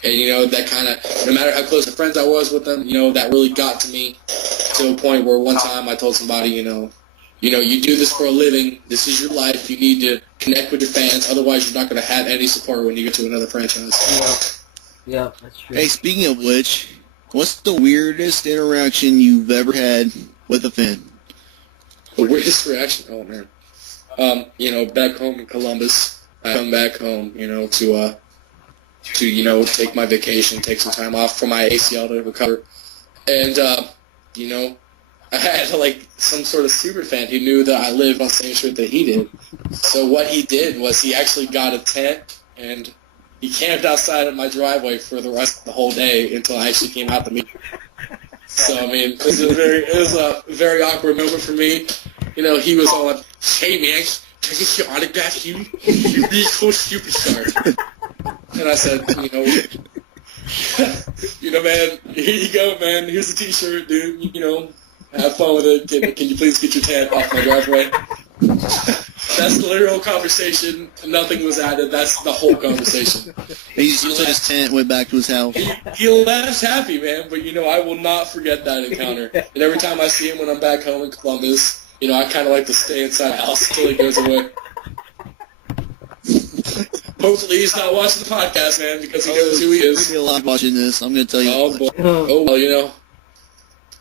And, that kind of, no matter how close of friends I was with them, that really got to me to a point where one time I told somebody, you do this for a living. This is your life. You need to connect with your fans. Otherwise, you're not going to have any support when you get to another franchise. Yeah, that's true. Hey, speaking of which, what's the weirdest interaction you've ever had with a fan? The weirdest reaction? Oh, man. Back home in Columbus, I come back home, to take my vacation, take some time off from my ACL to recover. And, I had, some sort of super fan who knew that I lived on the same street that he did. So what he did was he actually got a tent, and he camped outside of my driveway for the rest of the whole day until I actually came out to meet him. So, it was a very awkward moment for me. He was all like, hey, man, can I get your autograph? You really cool superstar. And I said, man, here you go, man. Here's a T-shirt, dude. Have fun with it. Can you please get your tent off my driveway? That's the literal conversation. Nothing was added. That's the whole conversation. He took his tent, went back to his house. He laughs happy, man. But, I will not forget that encounter. And every time I see him when I'm back home in Columbus, I kind of like to stay inside the house until he goes away. Hopefully he's not watching the podcast, man, because he knows who he is. He'll be alive watching this. I'm going to tell you. Oh, boy. Oh, well,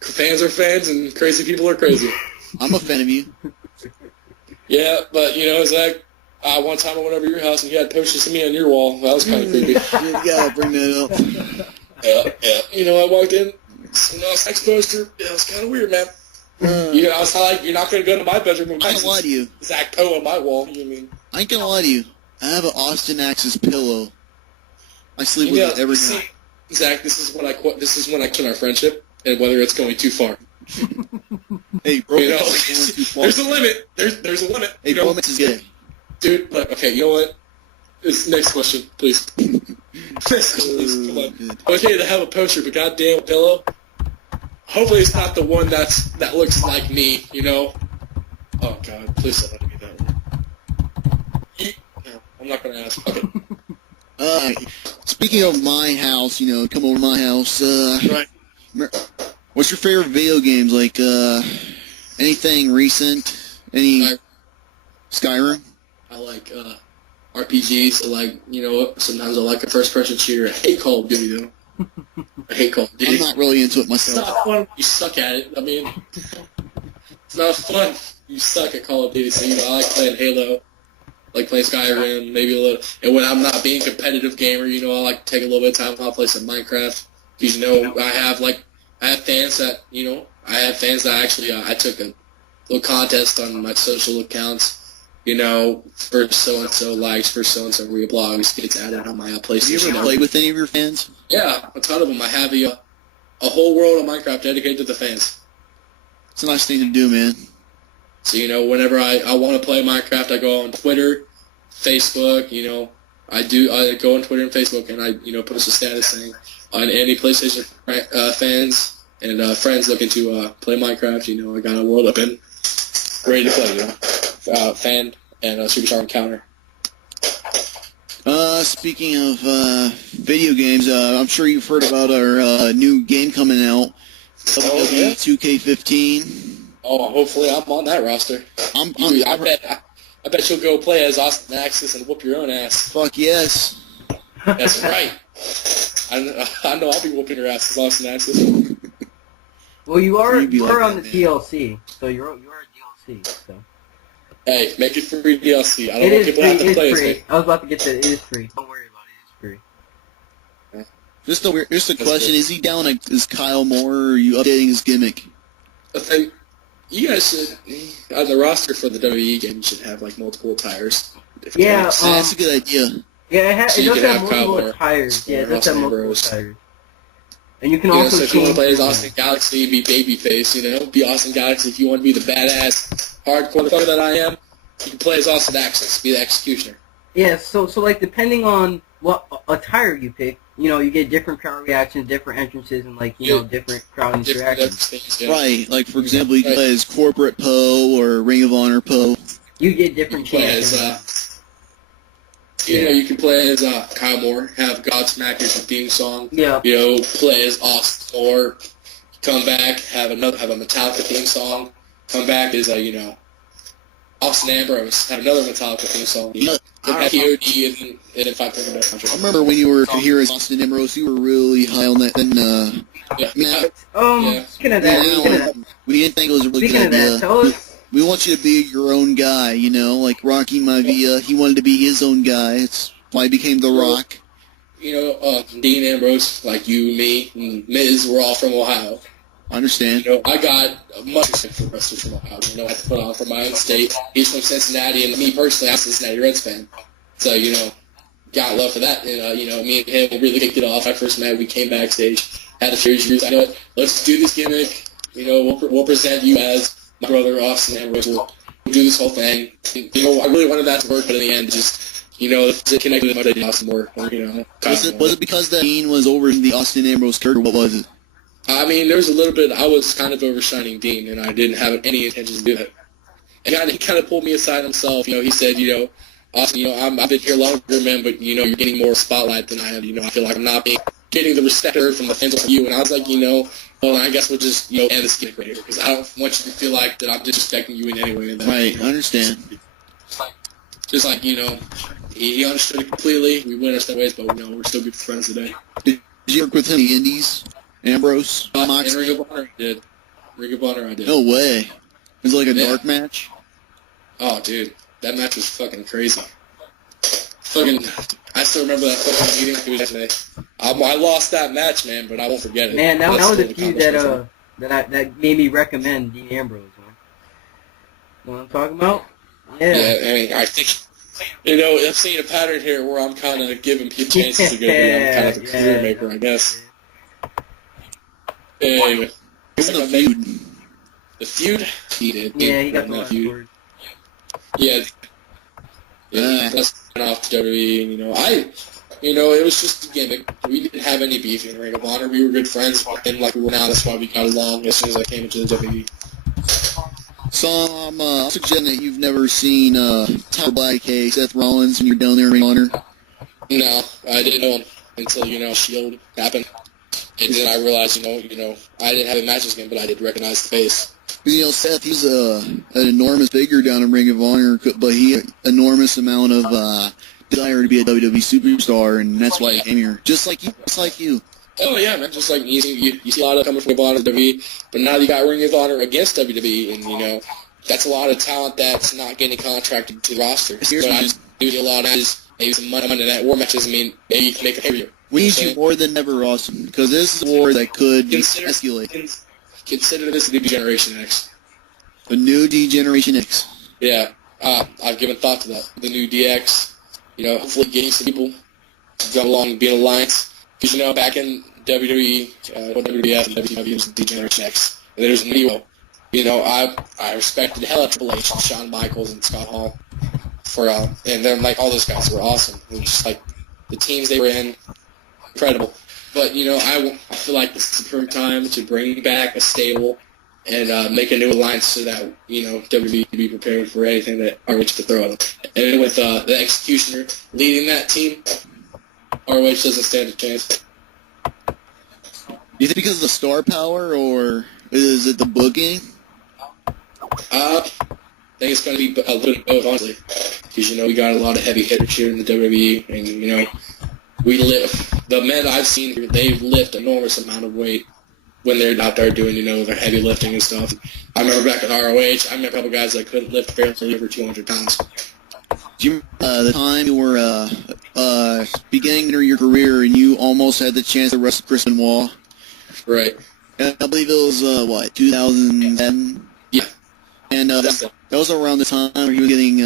fans are fans and crazy people are crazy. I'm a fan of you. Yeah, but, Zach, one time I went over to your house and you had posters of me on your wall. That was kind of creepy. You gotta bring that up. Yeah. I walked in, Zach's poster. Yeah, it was kind of weird, man. I was like, you're not going to go to my bedroom and I ain't gonna lie to you. Zack Poe on my wall. I ain't gonna lie to you. I have an Austin Axis pillow. I sleep with it every night. Zach, this is when I quit our friendship, and whether it's going too far. Hey, bro, it's going too far. There's a limit. There's a limit. Hey, bromance is good. Dude, okay, you know what? Next question, please. Come on. Okay to have a poster, but goddamn pillow. Hopefully it's not the one that looks like me, Oh God, please don't let me get that one. No, I'm not gonna ask. Okay. Speaking of my house, come over to my house. Right. What's your favorite video games? Like anything recent? Any Skyrim? I like RPGs. I like sometimes I like a first-person shooter. I hate Call of Duty though. I hate Call of Duty. I'm not really into it myself. It's not fun. You suck at it. It's not fun. You suck at Call of Duty. So I like playing Halo. I like playing Skyrim. Maybe a little. And when I'm not being a competitive gamer, I like to take a little bit of time. I'll play some Minecraft. Because I have fans that actually I took a little contest on my social accounts. For so-and-so likes, for so-and-so reblogs, gets added on my PlayStation. Have you ever played with any of your fans? Yeah, a ton of them. I have a whole world of Minecraft dedicated to the fans. It's a nice thing to do, man. So, whenever I want to play Minecraft, I go on Twitter, Facebook, I go on Twitter and Facebook, and I, post a status saying, on any PlayStation fans and friends looking to play Minecraft, I got a world up in, ready to play, fan and a Superstar Encounter. speaking of video games, I'm sure you've heard about our new game coming out, WWE 2K15. Oh, hopefully I'm on that roster. I bet you'll go play as Austin Axis and whoop your own ass. Fuck yes. That's right. I know I'll be whooping your ass as Austin Axis. Well, you are You'd be like on that, the man. DLC, so you are a DLC. So Hey, make it free DLC. I don't it want is people free. to have to It play is as free. me. I was about to get to it. It is free. Don't worry about it. It is free. Just a question: good. is he down as Kyle Moore, or are you updating his gimmick? I think you guys should, on the roster for the WWE game, you should have like multiple tires. Yeah, That's a good idea. Yeah, So it you does can have have Kyle multiple Moore tires. Yeah, it or does have Austin multiple Ambrose. tires. And you can You know, also so if you want to change play as your- Austin Galaxy, be babyface, be Austin Galaxy. If you want to be the badass, hardcore fucker that I am, you can play as Austin Axis, be the executioner. Yeah, so like depending on what attire you pick, you get different crowd reactions, different entrances, and different crowd Different interactions. things, yeah. Right, like for example, you can play as Corporate Poe or Ring of Honor Poe. You get You different can play chances. as, you can play as Kyle Moore, have Godsmack as your theme song. Yeah. Play as Austin Moore, come back, have a Metallica theme song, come back as Austin Ambrose, have another Metallica theme song. Have POD and then fight for the best country. I remember when you were here as Austin Ambrose, you were really high on that. Then, Yeah. Speaking of that, we didn't think it was a really speaking good of that, idea. tell us. We want you to be your own guy, like Rocky Maivia. He wanted to be his own guy. It's why he became The Rock. Dean Ambrose, like you, me, and Miz, we're all from Ohio. I understand. I got much respect for wrestlers from Ohio. I have to put on for my own state. He's from Cincinnati, and me personally, I'm a Cincinnati Reds fan. So, got love for that. And, me and him really kicked it off. I first met, we came backstage, had a few years. I know it. Let's do this gimmick. We'll present you as my brother, Austin Ambrose. We'll do this whole thing. And, I really wanted that to work, but in the end, just, it connected with my Austin more. Was it because that Dean was over the Austin Ambrose character? What was it? I mean, there was a little bit. I was kind of overshining Dean, and I didn't have any intention to do that. And he kind of pulled me aside himself. He said, Austin, I've been here longer, man, but you're getting more spotlight than I am. I feel like I'm not getting the respect from the fans of you. And I was like, well, I guess we'll just end this gimmick right here because I don't want you to feel like that I'm disrespecting you in any way. Right, I understand. Just like he understood it completely. We went our separate ways, but we're still good friends today. Did you work with him in the Indies? Ambrose? In Ring of Honor, I did. Ring of Honor, I did. No way. Was it like a dark match? Oh, dude, that match was fucking crazy. I still remember that fucking meeting. It was yesterday. I lost that match, man, but I won't forget it. Man, that That's was a still feud accomplishment. that made me recommend Dean Ambrose. Huh? You know what I'm talking about? Yeah, I mean, I think, I'm seeing a pattern here where I'm kind of giving people chances to go, I'm kind of a career maker, I guess. Anyway, What's the feud? the feud? He did. Yeah, he got the that last feud. word. Yeah, that's off to WWE. It was just a gimmick. We didn't have any beef in Ring of Honor. We were good friends, and like we were now. That's why we got along as soon as I came into the WWE. So I'm suggesting that you've never seen Tyler Black, Seth Rollins, when you're down there in Ring of Honor. No, I didn't know him until Shield happened, and then I realized, I didn't have a match again, but I did recognize the face. Seth, he's an enormous figure down in Ring of Honor, but he had an enormous amount of desire to be a WWE superstar, and that's why he came here. Just like you. Oh yeah, man. Just like you see a lot of coming from the WWE, but now you got Ring of Honor against WWE, and that's a lot of talent that's not getting contracted to the roster. So I just do a lot of maybe some Monday Night War matches. I mean, maybe you can make a pay-per-view. We need you more than ever, Austin, because this is a war that could escalate. Consider this the new Generation X. The new D-Generation X. Yeah, I've given thought to that. The new DX. Hopefully getting some people to go along and be an alliance. Because, back in WWE, WWF and WCW was the Generation X. And there's Neo. I respected the hell out of Triple H and Shawn Michaels and Scott Hall. And then, all those guys were awesome. It was just, the teams they were in, incredible. But, I feel like this is the perfect time to bring back a stable and make a new alliance so that, WWE can be prepared for anything that ROH could throw at them. And with the Executioner leading that team, ROH doesn't stand a chance. You think because of the star power, or is it the booking? I think it's going to be a little bit of both, honestly. Because, we got a lot of heavy hitters here in the WWE, and, we lift. The men I've seen here, they lift an enormous amount of weight when they're out there doing, their heavy lifting and stuff. I remember back at ROH, I met a couple guys that couldn't lift barely over 200 pounds. Do you remember the time you were beginning your career and you almost had the chance to wrestle Chris Benoit? Right. I believe it was, 2010? Yeah. And that was around the time where he was getting,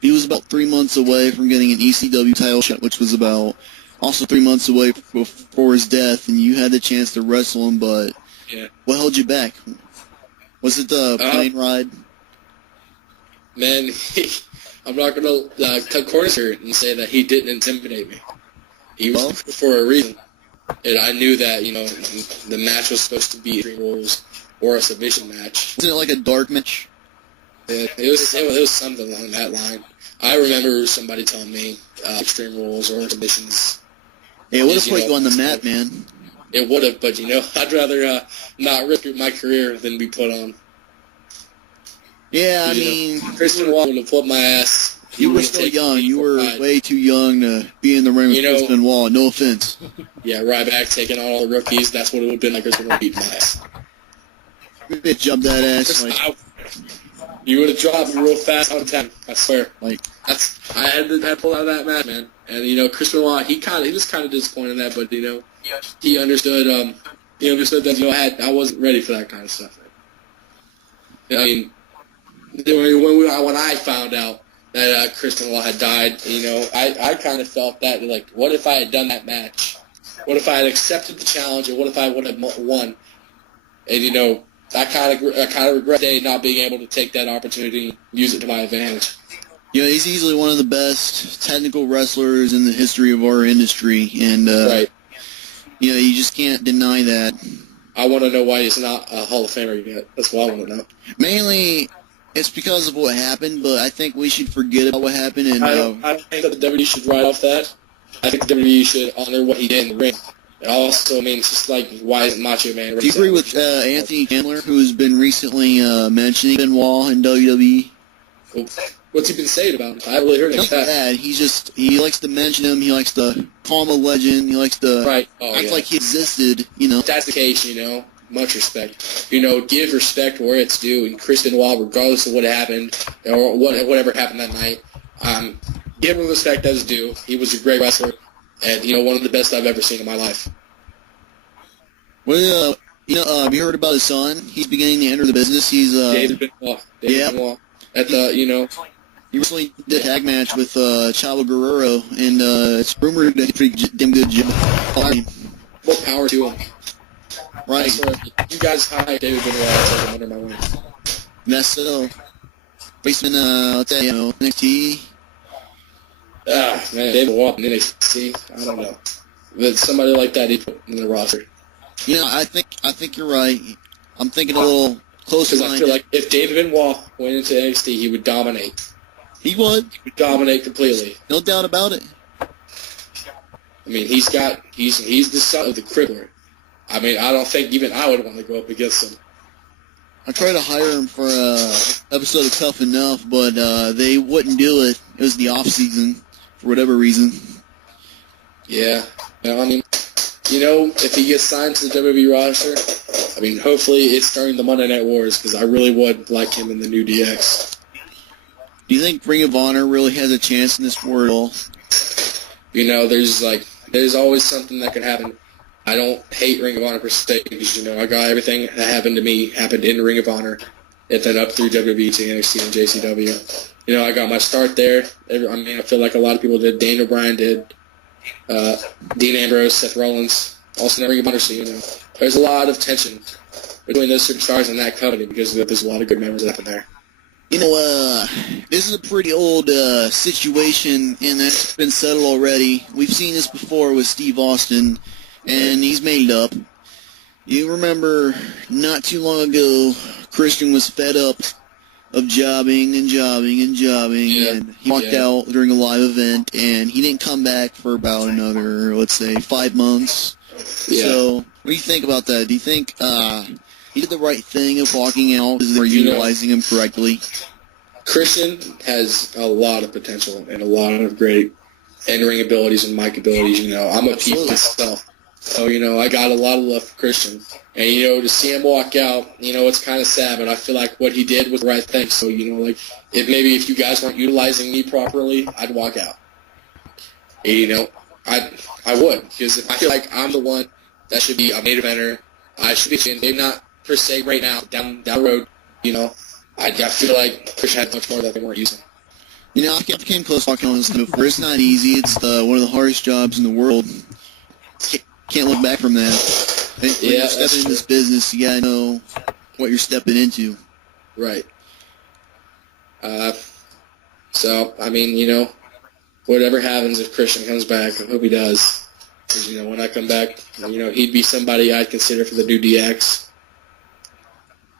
he was about 3 months away from getting an ECW title shot, which was about also 3 months away before his death, and you had the chance to wrestle him, but what held you back? Was it the plane ride? Man, I'm not going to cut corners here and say that he didn't intimidate me. He was for a reason. And I knew that, the match was supposed to be Extreme Rules or a submission match. Wasn't it like a dark match? It was something along that line. I remember somebody telling me Extreme Rules or submissions. Yeah, it would have put you on the map, man. It would have, but, I'd rather not risk my career than be put on. Yeah, I mean... Chris Benoit would have put my ass. You were still young. You were way too young to be in the ring with Chris Benoit. No offense. Yeah, Ryback taking on all the rookies. That's what it would have been like. Chris Benoit beating my ass. You jumped that ass. You would have dropped me real fast on 10. I swear. I had to pull out of that match, man. And Chris Benoit, he was kind of disappointed in that, but he understood. He understood that I wasn't ready for that kind of stuff. Man. I mean, when I found out that Chris Benoit had died, I kind of felt that, like, what if I had done that match? What if I had accepted the challenge, or what if I would have won? And, I kind of regret today not being able to take that opportunity and use it to my advantage. He's easily one of the best technical wrestlers in the history of our industry, and, right. You just can't deny that. I want to know why he's not a Hall of Famer yet. That's what I want to know. Mainly... it's because of what happened, but I think we should forget about what happened. And I think that the WWE should write off that. I think the WWE should honor what he did in the ring. It also means just like, why isn't Macho Man? Do you agree with Anthony Chandler, who's been recently mentioning Benoit in WWE? What's he been saying about him? I haven't really heard anything like that. He likes to mention him. He likes to call him a legend. He likes to act like he existed. If that's the case, much respect. Give respect where it's due. And Chris Benoit, regardless of what happened or whatever happened that night, give him respect as due. He was a great wrestler and one of the best I've ever seen in my life. Well, have you heard about his son? He's beginning to enter the business. He's David Benoit. Benoit. At the he recently did a tag match with Chavo Guerrero, and it's rumored that he's pretty damn good job. More power to him. Right. You guys hype David Benoit. It's like under my wing. That's so. Basement, NXT. Man, David Benoit in NXT. I don't know. But somebody like that he put in the roster. I think you're right. I'm thinking a little closer. Because I feel like if David Benoit went into NXT, he would dominate. He would. He would dominate completely. No doubt about it. I mean, he's the son of the Crippler. I mean, I don't think even I would want to go up against him. I tried to hire him for an episode of Tough Enough, but they wouldn't do it. It was the off season for whatever reason. Yeah. I mean, if he gets signed to the WWE roster, I mean, hopefully it's during the Monday Night Wars, because I really would like him in the new DX. Do you think Ring of Honor really has a chance in this war at all? There's always something that can happen. I don't hate Ring of Honor per se, because, I got everything that happened to me happened in Ring of Honor, and then up through WWE to NXT and JCW. I got my start there. I feel like a lot of people did. Daniel Bryan did. Dean Ambrose, Seth Rollins, also in Ring of Honor. So, there's a lot of tension between those superstars and that company, because there's a lot of good members up in there. This is a pretty old situation, and that's been settled already. We've seen this before with Steve Austin, and he's made up. You remember not too long ago, Christian was fed up of jobbing and jobbing and jobbing, and he walked out during a live event, and he didn't come back for about another, let's say, 5 months. Yeah. So, what do you think about that? Do you think he did the right thing of walking out because they were utilizing him correctly? Christian has a lot of potential and a lot of great in-ring abilities and mic abilities. I'm a piece myself. So, I got a lot of love for Christian. And, to see him walk out, it's kind of sad, but I feel like what he did was the right thing. So, if you guys weren't utilizing me properly, I'd walk out. And, I would, because I feel like I'm the one that should be a main eventer. I should be, and maybe not per se right now, down the road, I feel like Christian had much more that they weren't using. I came close talking on this before. It's not easy. It's one of the hardest jobs in the world. Can't look back from that. When you're stepping in this business, you gotta know what you're stepping into. Right. So, whatever happens if Christian comes back, I hope he does. Because, when I come back, he'd be somebody I'd consider for the new DX.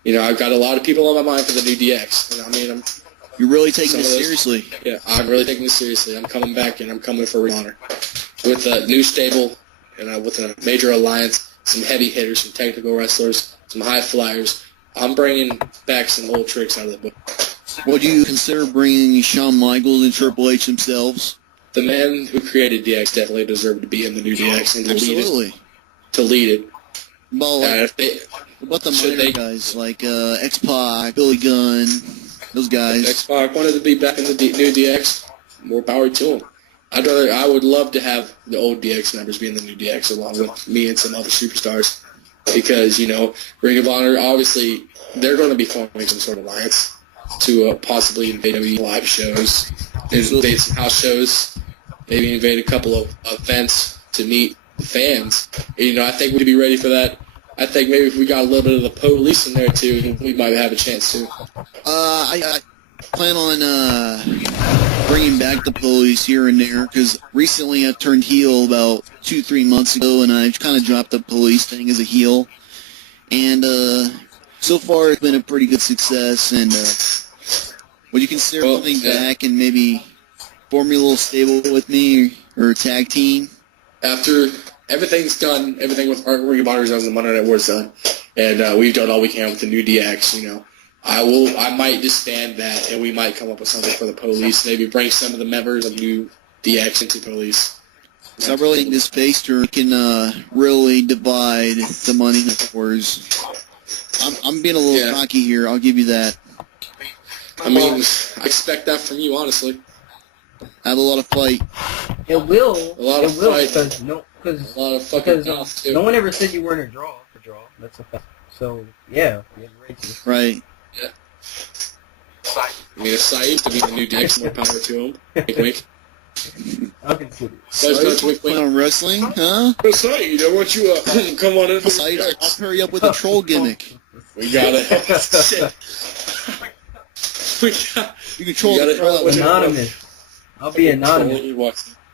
I've got a lot of people on my mind for the new DX. You're really taking this seriously. Yeah, I'm really taking this seriously. I'm coming back, and I'm coming for honor. With a new stable, and with a major alliance, some heavy hitters, some technical wrestlers, some high flyers. I'm bringing back some old tricks out of the book. Would you consider bringing Shawn Michaels and Triple H themselves? The man who created DX definitely deserved to be in the new DX and to lead it. Well, what about the minor guys like X-Pac, Billy Gunn, those guys? X-Pac wanted to be back in the new DX. More power to him. I would love to have the old DX members be in the new DX along with me and some other superstars. Because, Ring of Honor, obviously, they're going to be forming some sort of alliance to possibly invade live shows, invade some house shows, maybe invade a couple of events to meet the fans. And, I think we'd be ready for that. I think maybe if we got a little bit of the police in there, too, we might have a chance, too. I plan on bringing back the police here and there, because recently I turned heel about 2-3 months ago, and I kind of dropped the police thing as a heel. And so far it's been a pretty good success, and would you consider coming back and maybe forming a little stable with me, or a tag team? After everything's done, everything with our Ring of Honor done, the Monday Night War's done, and we've done all we can with the new DX, I might disband that, and we might come up with something for the police. Maybe bring some of the members of new DX into police. So I really think this face turn can really divide the Monday Night Wars. I'm being a little cocky here. I'll give you that. I expect that from you, honestly. Have a lot of fight. It will. A lot of fight. Because a lot of fucking mouth, too. No one ever said you weren't a draw. That's a fact. So yeah, right. Yeah. If Saeed to be the new DX, more power to him. Wink, wink. I'll consider it. Saeed on wrestling, huh? Saeed, I want you to come on in. Saeed, I'll pair you up with a troll gimmick. We got it. You control the crowd. Anonymous. I'll be anonymous.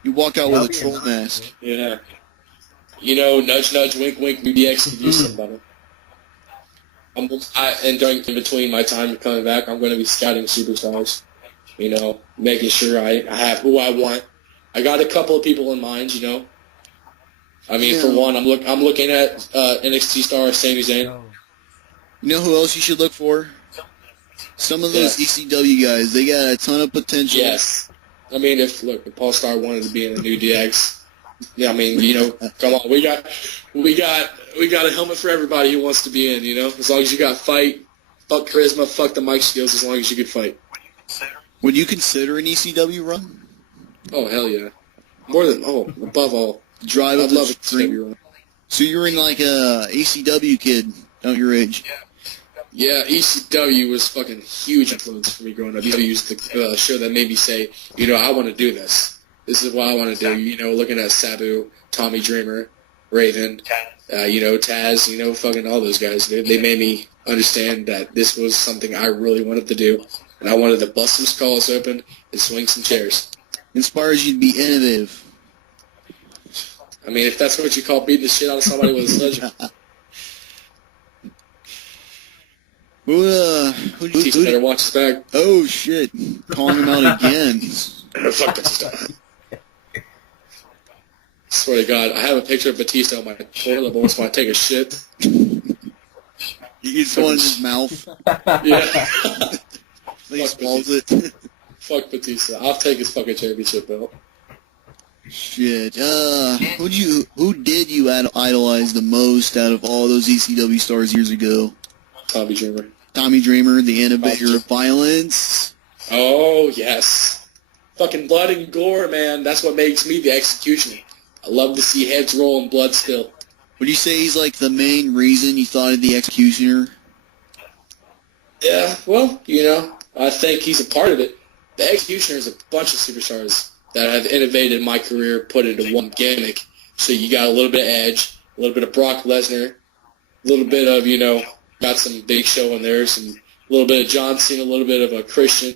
You walk out with a troll mask. Yeah. Nudge, nudge, wink, wink, new DX could use somebody. And in between my time coming back, I'm going to be scouting superstars. Making sure I have who I want. I got a couple of people in mind. For one, I'm looking at NXT star Sami Zayn. You know who else you should look for? Some of those ECW guys. They got a ton of potential. Yes. If Paul Star wanted to be in the new DX. Yeah, come on, we got a helmet for everybody who wants to be in, as long as you got fight, fuck charisma, fuck the mic skills, as long as you can fight. Would you consider an ECW run? Oh, hell yeah. Above all. Drive I'd love an ECW run. So you're in like a ECW kid, at your age. Yeah, ECW was fucking huge influence for me growing up. ECW was the show that made me say, I want to do this. This is what I want to do, looking at Sabu, Tommy Dreamer, Raven, Taz, fucking all those guys. They made me understand that this was something I really wanted to do, and I wanted to bust some skulls open and swing some chairs. Inspires you to be innovative. If that's what you call beating the shit out of somebody with a sledgehammer. Who better watch his back. Oh, shit. Calling him out again. Fuck Batista. Swear to God, I have a picture of Batista on my toilet bowl so I take a shit. He gets one in his mouth. Yeah. He swallows it. Fuck Batista. I'll take his fucking championship belt. Shit. Who did you idolize the most out of all those ECW stars years ago? Tommy Dreamer. Tommy Dreamer, the innovator of violence. Oh, yes. Fucking blood and gore, man. That's what makes me the executioner. I love to see heads roll and blood spill. Would you say he's like the main reason you thought of the executioner? Yeah, well, you know, I think he's a part of it. The executioner is a bunch of superstars that have innovated my career, put it into one gimmick. So you got a little bit of Edge, a little bit of Brock Lesnar, a little bit of, you know, got some Big Show in there, a little bit of John Cena, a little bit of a Christian.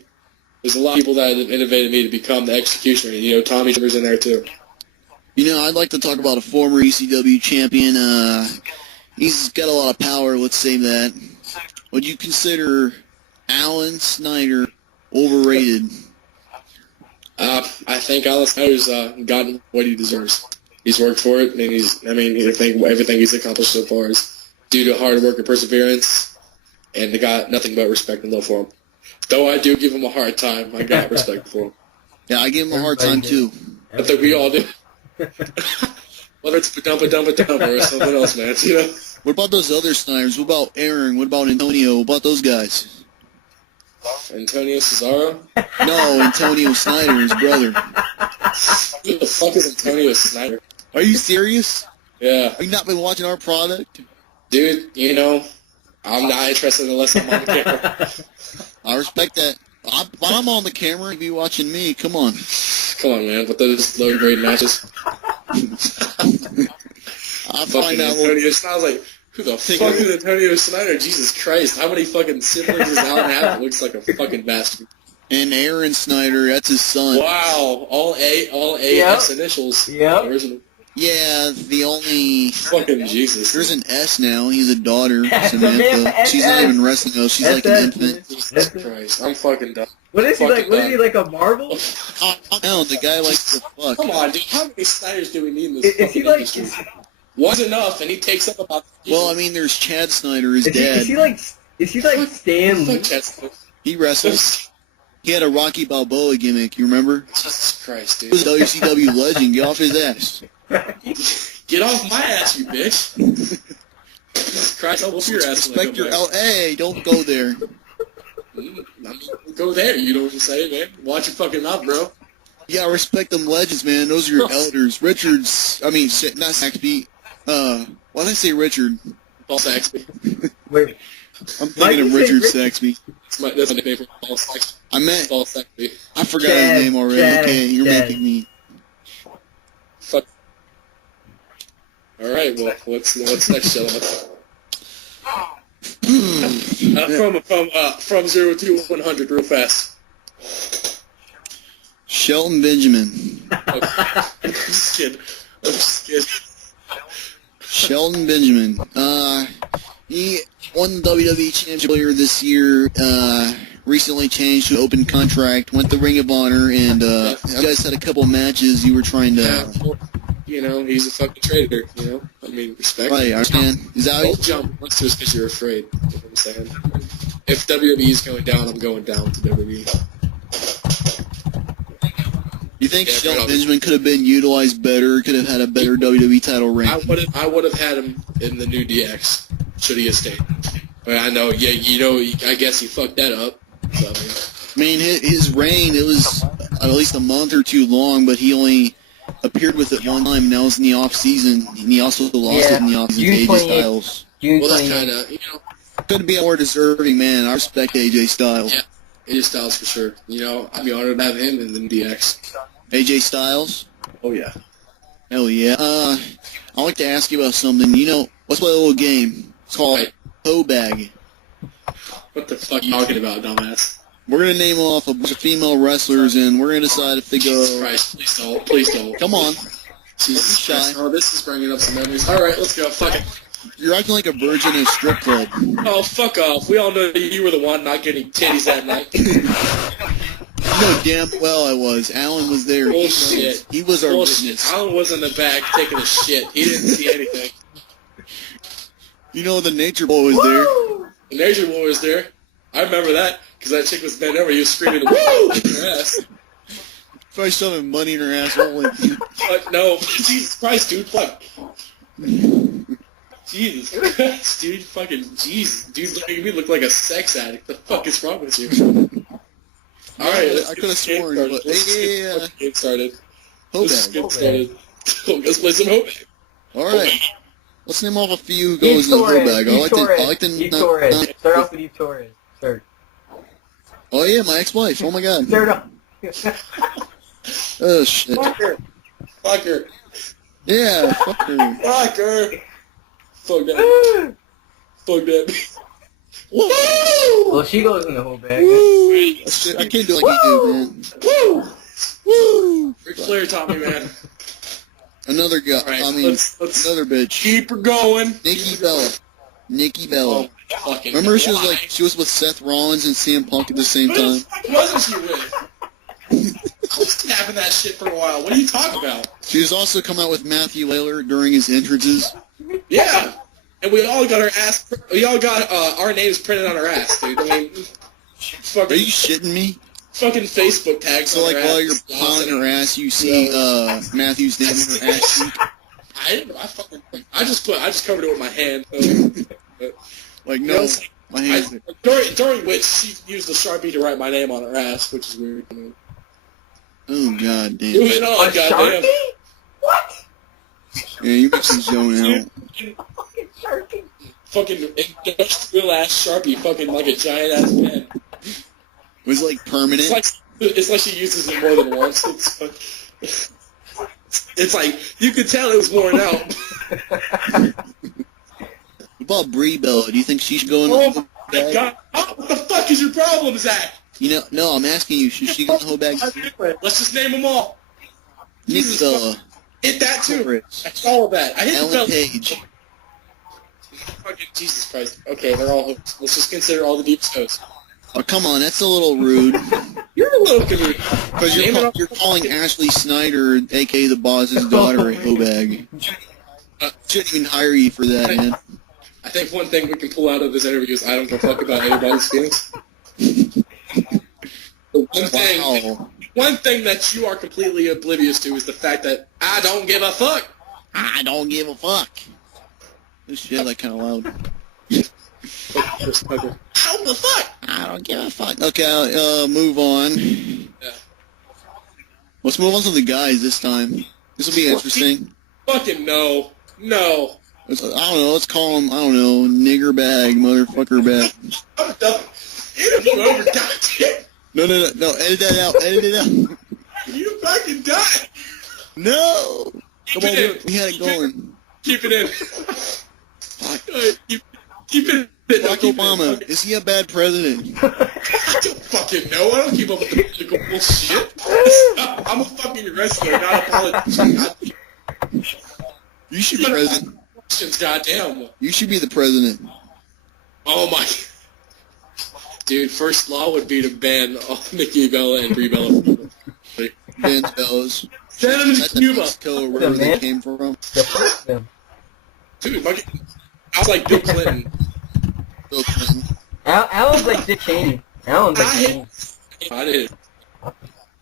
There's a lot of people that have innovated me to become the executioner. You know, Tommy Dreamer's in there too. You know, I'd like to talk about a former ECW champion. He's got a lot of power, let's say that. Would you consider Alan Snyder overrated? I think Alan Snyder's gotten what he deserves. He's worked for it, and I think everything he's accomplished so far is due to hard work and perseverance, and they got nothing but respect and love for him. Though I do give him a hard time, I got respect for him. Yeah, I give him a hard time too. I think we all do. Whether it's Padumpa or something else, man, you know? What about those other Snyders? What about Aaron? What about Antonio? What about those guys? Antonio Cesaro? No, Antonio Snyder, his brother. Who the fuck is Antonio Snyder? Are you serious? Yeah. Have you not been watching our product? Dude, you know, I'm not interested unless I'm on the camera. I respect that. When I'm on the camera, you be watching me. Come on. Come on, man. With those low-grade matches. I find out. Antonio Snyder. Like, who the fuck is Antonio Snyder? Jesus Christ. How many fucking siblings does Alan have? It looks like a fucking bastard. And Aaron Snyder, that's his son. Wow. All A S initials. Yep. Original. Yeah, the only... Fucking Jesus. There's an S now. He's a daughter, Samantha. She's not even wrestling, though. She's like an infant. Jesus Christ. I'm fucking done. What is he like? What is he like, a Marvel? No, the guy likes to fuck. Come on, dude. How many Snyders do we need in this Is he fucking like? industry? One's enough, and he takes up about... Well, I mean, there's Chad Snyder, his dad. Is he like Stan Lee? He wrestles. He had a Rocky Balboa gimmick, you remember? Jesus Christ, He was dude. a WCW legend. Get off his ass. Get off my ass, you bitch. Jesus Christ, I'll whoop your ass. when I Respect your... come back. Hey, don't go there. Go there, you know what I'm saying, man? Watch your fucking mouth, bro. You gotta respect them legends, man. Those are your elders. Not Saxby. Why did I say Richard? Paul Saxby. Wait. I'm thinking of Richard Saxby. That's my nickname for Paul Saxby. I meant... Paul Saxby. I forgot his name already. Okay, you're making me... Fuck. Alright, well, what's next, gentlemen? From 0 to 100 real fast. Shelton Benjamin. Okay. I'm just kidding. Shelton Benjamin. He won the WWE Championship earlier this year. Recently changed to open contract. Went to Ring of Honor, and you guys had a couple matches. You were trying to. Yeah, well, you know, he's a fucking traitor. You know, I mean, respect. Right, I understand. Is that Don't jump once just because you're afraid. You know what I'm saying? If WWE is going down, I'm going down to WWE. You think Yeah, Shelton right. Benjamin could have been utilized better? Could have had a better WWE title reign? I would have had him in the new DX should he have stayed. But I know, yeah, you know, I guess he fucked that up. So, I mean, his reign, it was at least a month or two long, but he only appeared with it one time, and that was in the off-season, and he also lost it in the off-season to AJ Styles. well, that's kind of, you know. Could be a more deserving man. I respect AJ Styles. Yeah, AJ Styles for sure. You know, I'd be honored to have him in the DX. AJ Styles? Oh, yeah. Hell yeah. I'd like to ask you about something. You know, let's play a little game. It's called Poe Bag. What the fuck are you talking about, dumbass? We're going to name off a bunch of female wrestlers, and we're going to decide if they Jesus go... Christ, please don't. Please don't. Come on. Jesus Shy. Christ. Oh, this is bringing up some memories. All right, let's go. Fuck it. You're acting like a virgin in a strip club. Oh, fuck off. We all know that you were the one not getting titties that night. You know damn well I was. Alan was there. Bullshit. He was our witness. Alan was in the back taking a shit. He didn't see anything. You know the nature boy was there. The nature boy was there. I remember that, because that chick was bent over. He was screaming, woo! in her ass. Probably shoving money in her asshole. But no, Jesus Christ, dude, fuck. Jesus Christ, dude, fucking Jesus. Dude's making me look like a sex addict. The fuck is wrong with you? Alright, I could have sworn, but Let's get started. Let's get Hobag. started. Let's play some Hobag. Alright. Let's name off a few who goes in the Hobag. I like to Torres. Start off with Eve Torres. Start. Oh yeah, my ex-wife. Oh my god. Start off. Oh shit. Fucker. Fucker. Yeah, fuck her. Fucker. Fuck that. Fuck that. Woo! Well, she goes in the whole bag. Woo! I can't do it like you do, man. Woo! Woo! Ric Flair taught me, man. Another guy. Alright, I mean, let's another bitch. keep her going. Nikki Bella. Nikki Bella. Oh, fucking Remember she why? was with Seth Rollins and CM Punk at the same time? Who wasn't she with? I was tapping that shit for a while. What are you talking about? She was also come out with Matthew Lillard during his entrances. Yeah. And we all got our ass. We all got our names printed on our ass, dude. I mean, Are fucking, you shitting me? fucking Facebook tags. So on like our while ass. you're pounding her ass, you see Matthew's name in her ass cheek. I didn't. I just covered it with my hand. Like You no, know, my hands. during which she used a Sharpie to write my name on her ass, which is weird. Oh god damn. Moving on, goddamn. What? Yeah, you make some zone out. Fucking Sharpie. Fucking industrial ass Sharpie, fucking like a giant ass pen. It was like permanent. It's like she uses it more than once. It's like you could tell it was worn out. What about Brie Bella? Do you think she should go in the Oh whole my bag? god! What the fuck is your problem, Zach? You know, no, I'm asking you. Should she go in the whole bag? Let's just name them all. Nikki Jesus Bella, Hit that too. Chris, That's all of that. I hit the Ellen bell. Page. Fucking Jesus Christ. Okay, they're all hooked. Let's just consider all the deep toes. Oh come on, that's a little rude. You're a little confused. Because you're calling Ashley Snyder, aka the boss's daughter, a Hobag. Shouldn't even hire you for that, man. I think one thing we can pull out of this interview is I don't give a fuck about anybody's feelings. Wow. One thing that you are completely oblivious to is the fact that I don't give a fuck. I don't give a fuck. This shit like kind of loud. How the fuck? I don't give a fuck. Okay, move on. Yeah. Let's move on to the guys this time. This will be interesting. Fucking no. No. I don't know, let's call him, I don't know, nigger bag, motherfucker bag. I'm done. You overdone it. No, edit that out, edit it out. You fucking died. No! Keep Come on, it in. we had it going. Keep it in. Keep it in. Barack Obama, is he a bad president? I don't fucking know. I don't keep up with the political bullshit. I'm a fucking wrestler, not a politician. You should be president. Goddamn. You should be the president. Oh my. Dude, first law would be to ban all Nikki Bella and Brie Bella. Ben Bellas. Send them to That's Cuba. Mexico, wherever they came from. Dude, fucking, I was like Bill Clinton. Bill Clinton. Alan's like Dick Cheney. Alan's like Dick Cheney. I did.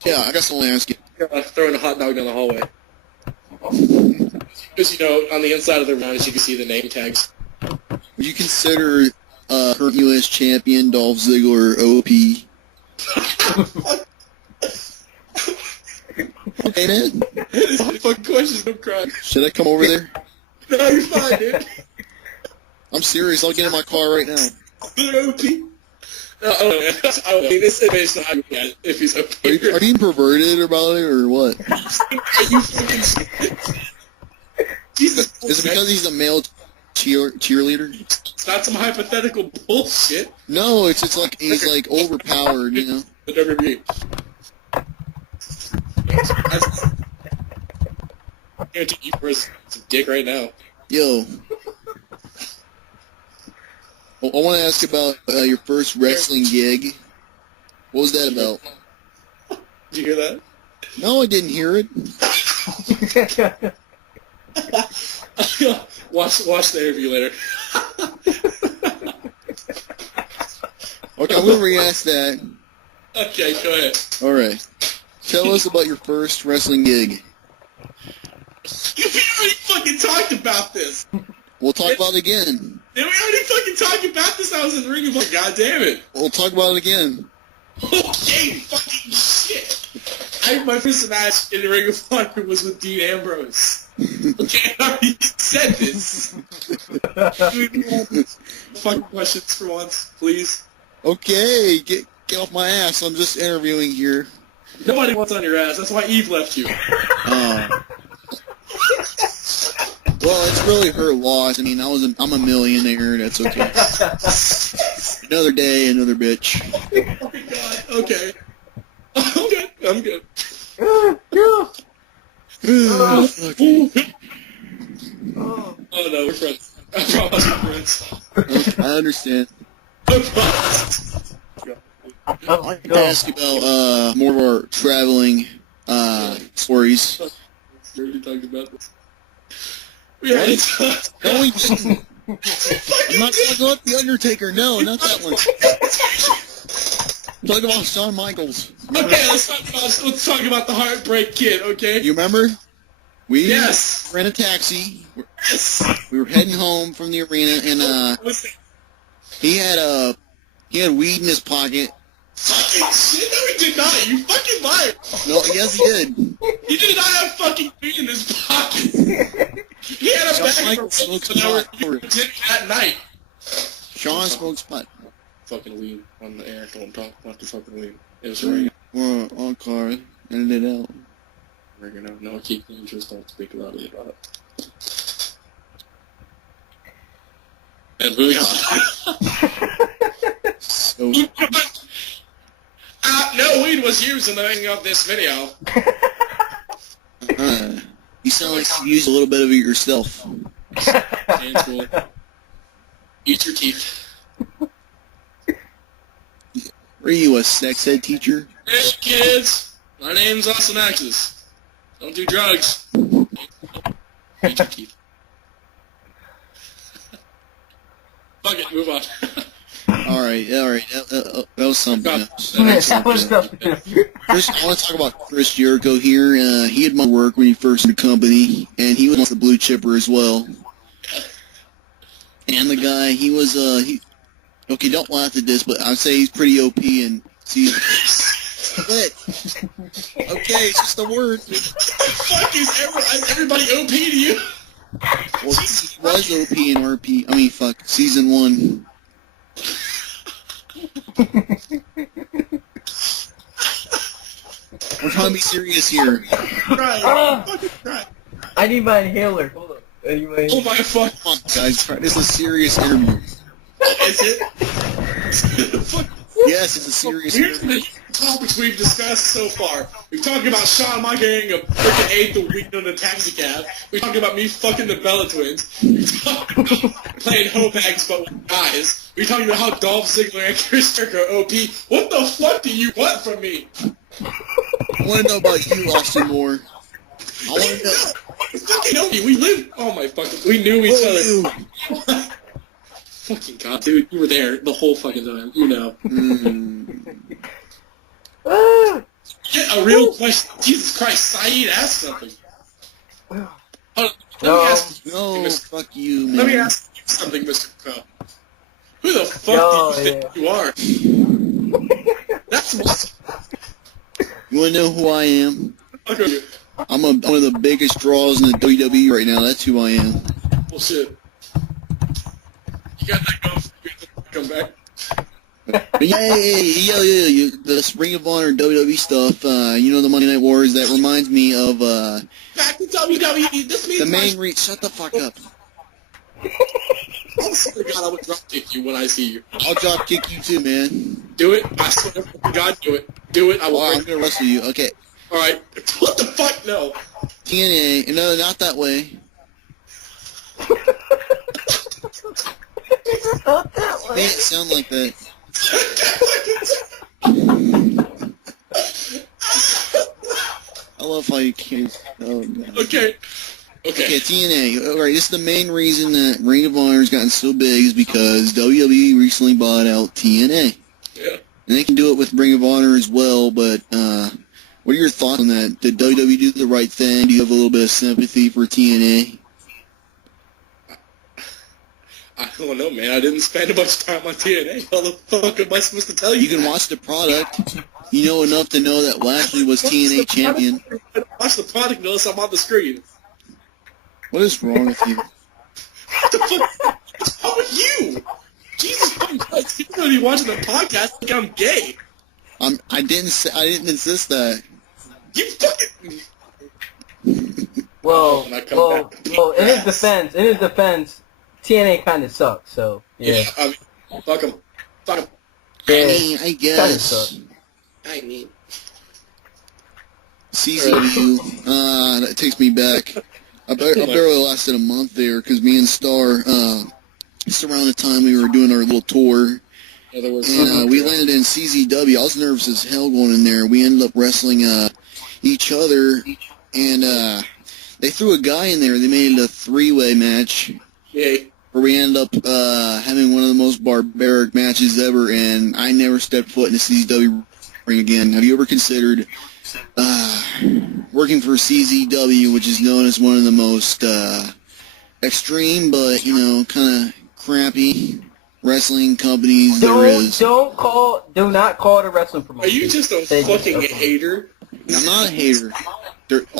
Yeah, I got something to ask you. Throwing a hot dog down the hallway. Because, you know, on the inside of the rounds, you can see the name tags. Would you consider current U.S. champion Dolph Ziggler OP? Hey, man. This is fucking questions, I'm crying. Should I come over there? No, you're fine, dude. I'm serious. I'll get in my car right now. They're OP. No, I mean, this is not yet if he's OP. Are you being perverted about it or what? Are you fucking Jesus. Is it because he's a male cheerleader? It's not some hypothetical bullshit. No, it's like he's like overpowered, you know. The WWE. I guarantee you for a dick right now. Yo, I want to ask about your first wrestling gig. What was that about? Did you hear that? No, I didn't hear it. watch the interview later. Okay, I'm going to re-ask that. Okay, go ahead. All right. Tell us about your first wrestling gig. We already fucking talked about this. We'll talk about it again. Did we already fucking talk about this? I was in Ring of Honor. God damn it. We'll talk about it again. Okay, fucking shit. My first match in the Ring of Honor was with Dean Ambrose. Okay, I already said this. Fucking questions for once, please. Okay, get off my ass. I'm just interviewing here. Nobody wants on your ass. That's why Eve left you. Well, it's really her loss. I mean, I'm a millionaire. That's okay. Another day, another bitch. Oh my god. Okay. I'm good. Oh no, we're friends. I promise we're friends. Okay, I understand. I promise. I'd like to ask about more of our traveling stories. We already talked about this. We already talked. No, we didn't. I'm not talking about The Undertaker. No, not that one. I'm talking about Shawn Michaels. Remember? Okay, let's talk about the Heartbreak Kid. Okay. You remember? We Yes. ran a taxi. Yes. We were heading home from the arena, and he had weed in his pocket. Fucking shit! No, he did not. You fucking liar. No, yes, he did. He did not have fucking weed in his pocket. He had a Shawn bag Michaels for smokes an hour pot. at night. Shawn smokes pot. Fucking weed on the air. Don't talk about the fucking weed. It was ringing. Well, on car, ended it out. Ringing out. No, keep the interest. Don't speak loudly about it. And moving on. So, no weed was used in the making of this video. you sound like you used a little bit of it yourself. Hands full. Eat your teeth. Are you a sex ed teacher? Hey kids, my name's Austin Axis. Don't do drugs. Eat your teeth. Fuck it, move on. All right. That was something else. That was something. First, I want to talk about Chris Jericho here. He had my work when he first joined the company, and he was the blue chipper as well. And the guy, he was, okay, don't laugh at this, but I'd say he's pretty OP and season. What? Okay, it's just a word. Fuck is everybody OP to you? Well, he was OP in RP. I mean, fuck, season 1. We're trying to be serious here. Right. Fucking right. I need my inhaler. Hold on. I need my inhaler. Oh my fuck. Come on, guys, this is a serious interview. Is it? Fuck. Yes, it's a serious Here's interview. the topics we've discussed so far. We've talked about Shawn Michaels getting a freaking eighth a week on a taxi cab. We talked about me fucking the Bella Twins. We talked about playing Hobags but with guys. We talked about how Dolph Ziggler and Chris Jericho are OP. What the fuck do you want from me? I want to know about you, Austin Moore. I want to know. Fucking OP. We lived. Oh my fucking. We knew each other. Fucking god, dude. You were there the whole fucking time. You know. Get a real question. Jesus Christ, Saeed, ask something. Hold on, No, fuck you, man. Let me ask you something, Mr. Crow. Who the fuck do you think you are? That's what. You want to know who I am? Fuck are you? I'm one of the biggest draws in the WWE right now. That's who I am. Bullshit. You got that going for you to come back? Yeah, this Ring of Honor WWE stuff, you know, the Monday Night Wars, that reminds me of, Back to WWE. This means the main shut the fuck up. I swear to God, I would drop kick you when I see you. I'll drop kick you too, man. Do it. I swear to God, do it. Do it. I will. I'm gonna wrestle you. Okay. Alright. What the fuck? No. TNA, no, not that way. Not that way. They didn't sound like that. I love how you can't. Oh, God. Okay, TNA. All right, this is the main reason that Ring of Honor has gotten so big is because WWE recently bought out TNA. Yeah. And they can do it with Ring of Honor as well, but what are your thoughts on that? Did WWE do the right thing? Do you have a little bit of sympathy for TNA? I don't know, man. I didn't spend a bunch of time on TNA. How the fuck am I supposed to tell you? You can watch the product. You know enough to know that Lashley was TNA champion. Watch the product unless I'm on the screen. What is wrong with you? What the fuck? What's wrong with you? Jesus fucking Christ! You're gonna be watching the podcast like I'm gay. I didn't insist that. You fucking. Well, in his defense, TNA kind of sucks, so, yeah. I mean, fuck him. Yeah, I guess. CZW, that takes me back. I barely lasted a month there, because me and Star, just around the time we were doing our little tour, and we landed in CZW. I was nervous as hell going in there. We ended up wrestling each other, and they threw a guy in there. They made it a three-way match. Yay. Where we ended up having one of the most barbaric matches ever, and I never stepped foot in a CZW ring again. Have you ever considered working for CZW, which is known as one of the most extreme, but, kind of crappy wrestling companies there is? Do not call it a wrestling promotion. Are you just a fucking hater? I'm not a hater.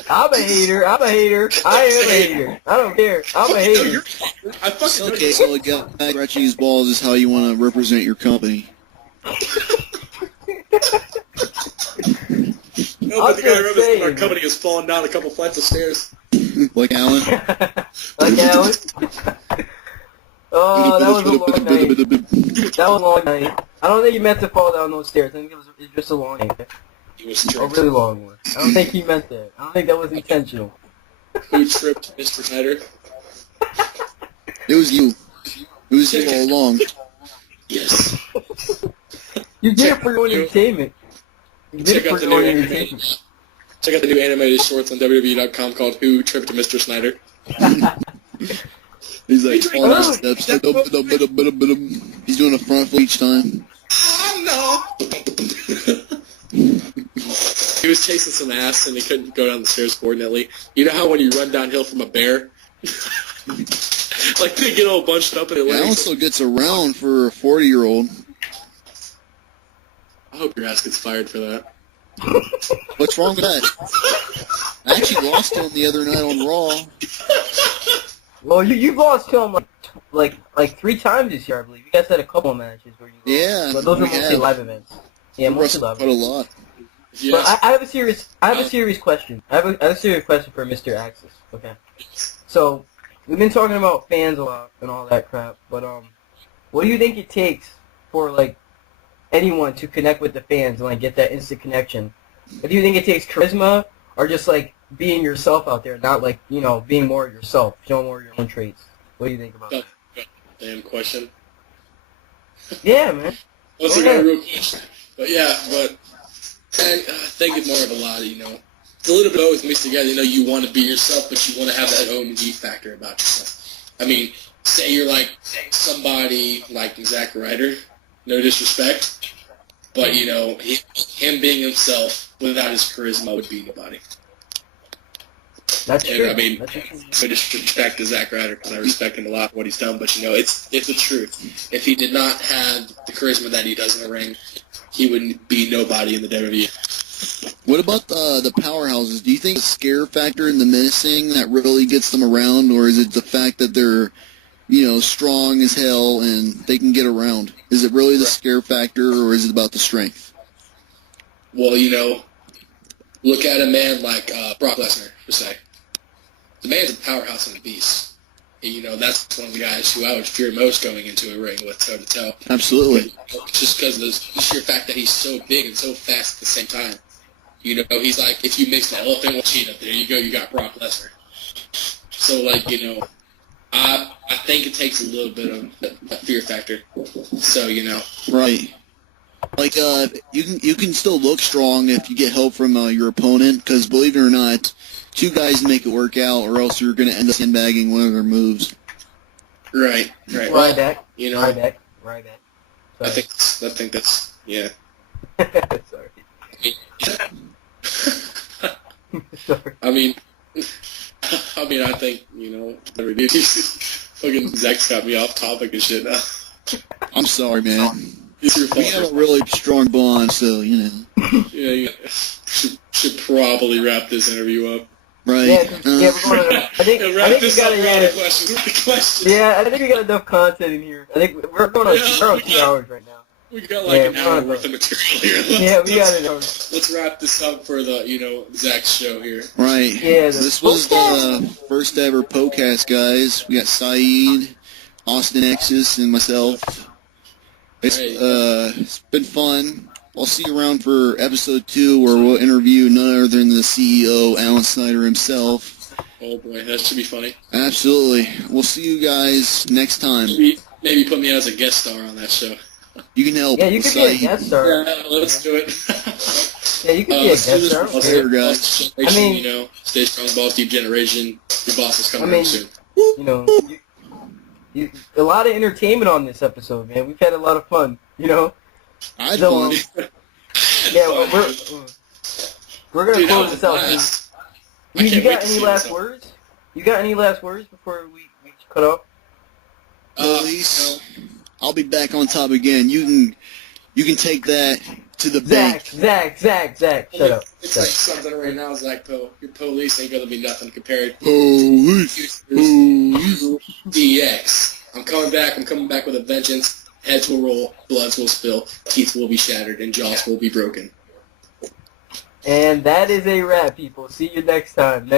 I'm a hater. I am a hater. I don't care. I'm a hater. Okay, so a guy scratching his balls is how you want to represent your company. No, but the guy representing our company has fallen down a couple flights of stairs. Like Alan? Like Alan? Oh, that was a long night. That was a long night. I don't think he meant to fall down those stairs. I think it was just a long night. A really long one. I don't think he meant that. I don't think that was intentional. Who tripped Mr. Snyder? It was you. It was you all along. Yes. You did it for your entertainment. Check out the new animated shorts on WWE.com called Who Tripped Mr. Snyder. He's like, all the steps. He's doing a front flip each time. Oh, no. He was chasing some ass and he couldn't go down the stairs coordinately. You know how when you run downhill from a bear? Like they get all bunched up in their legs. Alan still gets around for a 40-year-old. I hope your ass gets fired for that. What's wrong with that? I actually lost to him the other night on Raw. Well, you've lost to him like 3 times this year, I believe. You guys had a couple of matches where you lost. Yeah, but those were mostly live events. Yeah, mostly live. Quite a lot. Yes. But I have a serious question. I have a serious question for Mr. Axis. Okay. So we've been talking about fans a lot and all that crap, but what do you think it takes for anyone to connect with the fans and get that instant connection? Do you think it takes charisma or just being yourself out there, not being more yourself, showing more of your own traits? What do you think about that? Damn question. Yeah, man. That's a real question. But yeah, I think it's more of a lot of, it's a little bit always mixed together. You want to be yourself, but you want to have that OMG factor about yourself. I mean, say you're somebody like Zack Ryder, no disrespect, but, him being himself without his charisma would be nobody. That's true. I mean, no disrespect to Zack Ryder because I respect him a lot for what he's done, but, it's the truth. If he did not have the charisma that he does in the ring, he wouldn't be nobody in the WWE. What about the powerhouses? Do you think the scare factor and the menacing that really gets them around, or is it the fact that they're, strong as hell and they can get around? Is it really the scare factor, or is it about the strength? Well, look at a man like Brock Lesnar, per se. The man's a powerhouse and a beast. And, that's one of the guys who I would fear most going into a ring with toe-to-toe. Absolutely. Just because of the sheer fact that he's so big and so fast at the same time. He's like, if you mix the elephant with cheetah, there you go, you got Brock Lesnar. So, I think it takes a little bit of a fear factor. So, Right. Like, you can still look strong if you get help from your opponent, because believe it or not, two guys make it work out, or else you're going to end up sandbagging one of their moves. Right. Ryback. Well, Ryback. I think that's, yeah. Sorry. Sorry. I mean, I think, fucking Zach's got me off topic and shit now. I'm sorry, man. It's your We fault. have a really strong bond, so, Yeah, you should probably wrap this interview up. Right. Yeah, we're going to, I think this we got up to around get the questions. Yeah, I think we got enough content in here. I think we're going on, we're on 2 hours right now. We got like an hour worth of material here. Yeah, we got it. Let's wrap this up for the, Zach's show here. Right. Yeah, This was the first ever Poecast, guys. We got Saeed, Austin Exis, and myself. It's been fun. I'll see you around for episode 2, where we'll interview none other than the CEO, Alan Snyder himself. Oh boy, that should be funny. Absolutely. We'll see you guys next time. Maybe put me as a guest star on that show. You can help. Yeah, you could be a guest star. Yeah, let's do it. Yeah, you could be a guest star. Here, guys. I mean, stay strong, balls, deep generation. Your boss is coming home soon. A lot of entertainment on this episode, man. We've had a lot of fun, I had So, fun. Yeah, we're gonna close this out. You got any last words? words? You got any last words before we cut off? Police, I'll be back on top again. You can take that to the bank. Zach, shut up. It's like something right now, Zack Poe. Your police ain't gonna be nothing compared Police. to DX. I'm coming back with a vengeance. Heads will roll, bloods will spill, teeth will be shattered, and jaws will be broken. And that is a wrap, people. See you next time.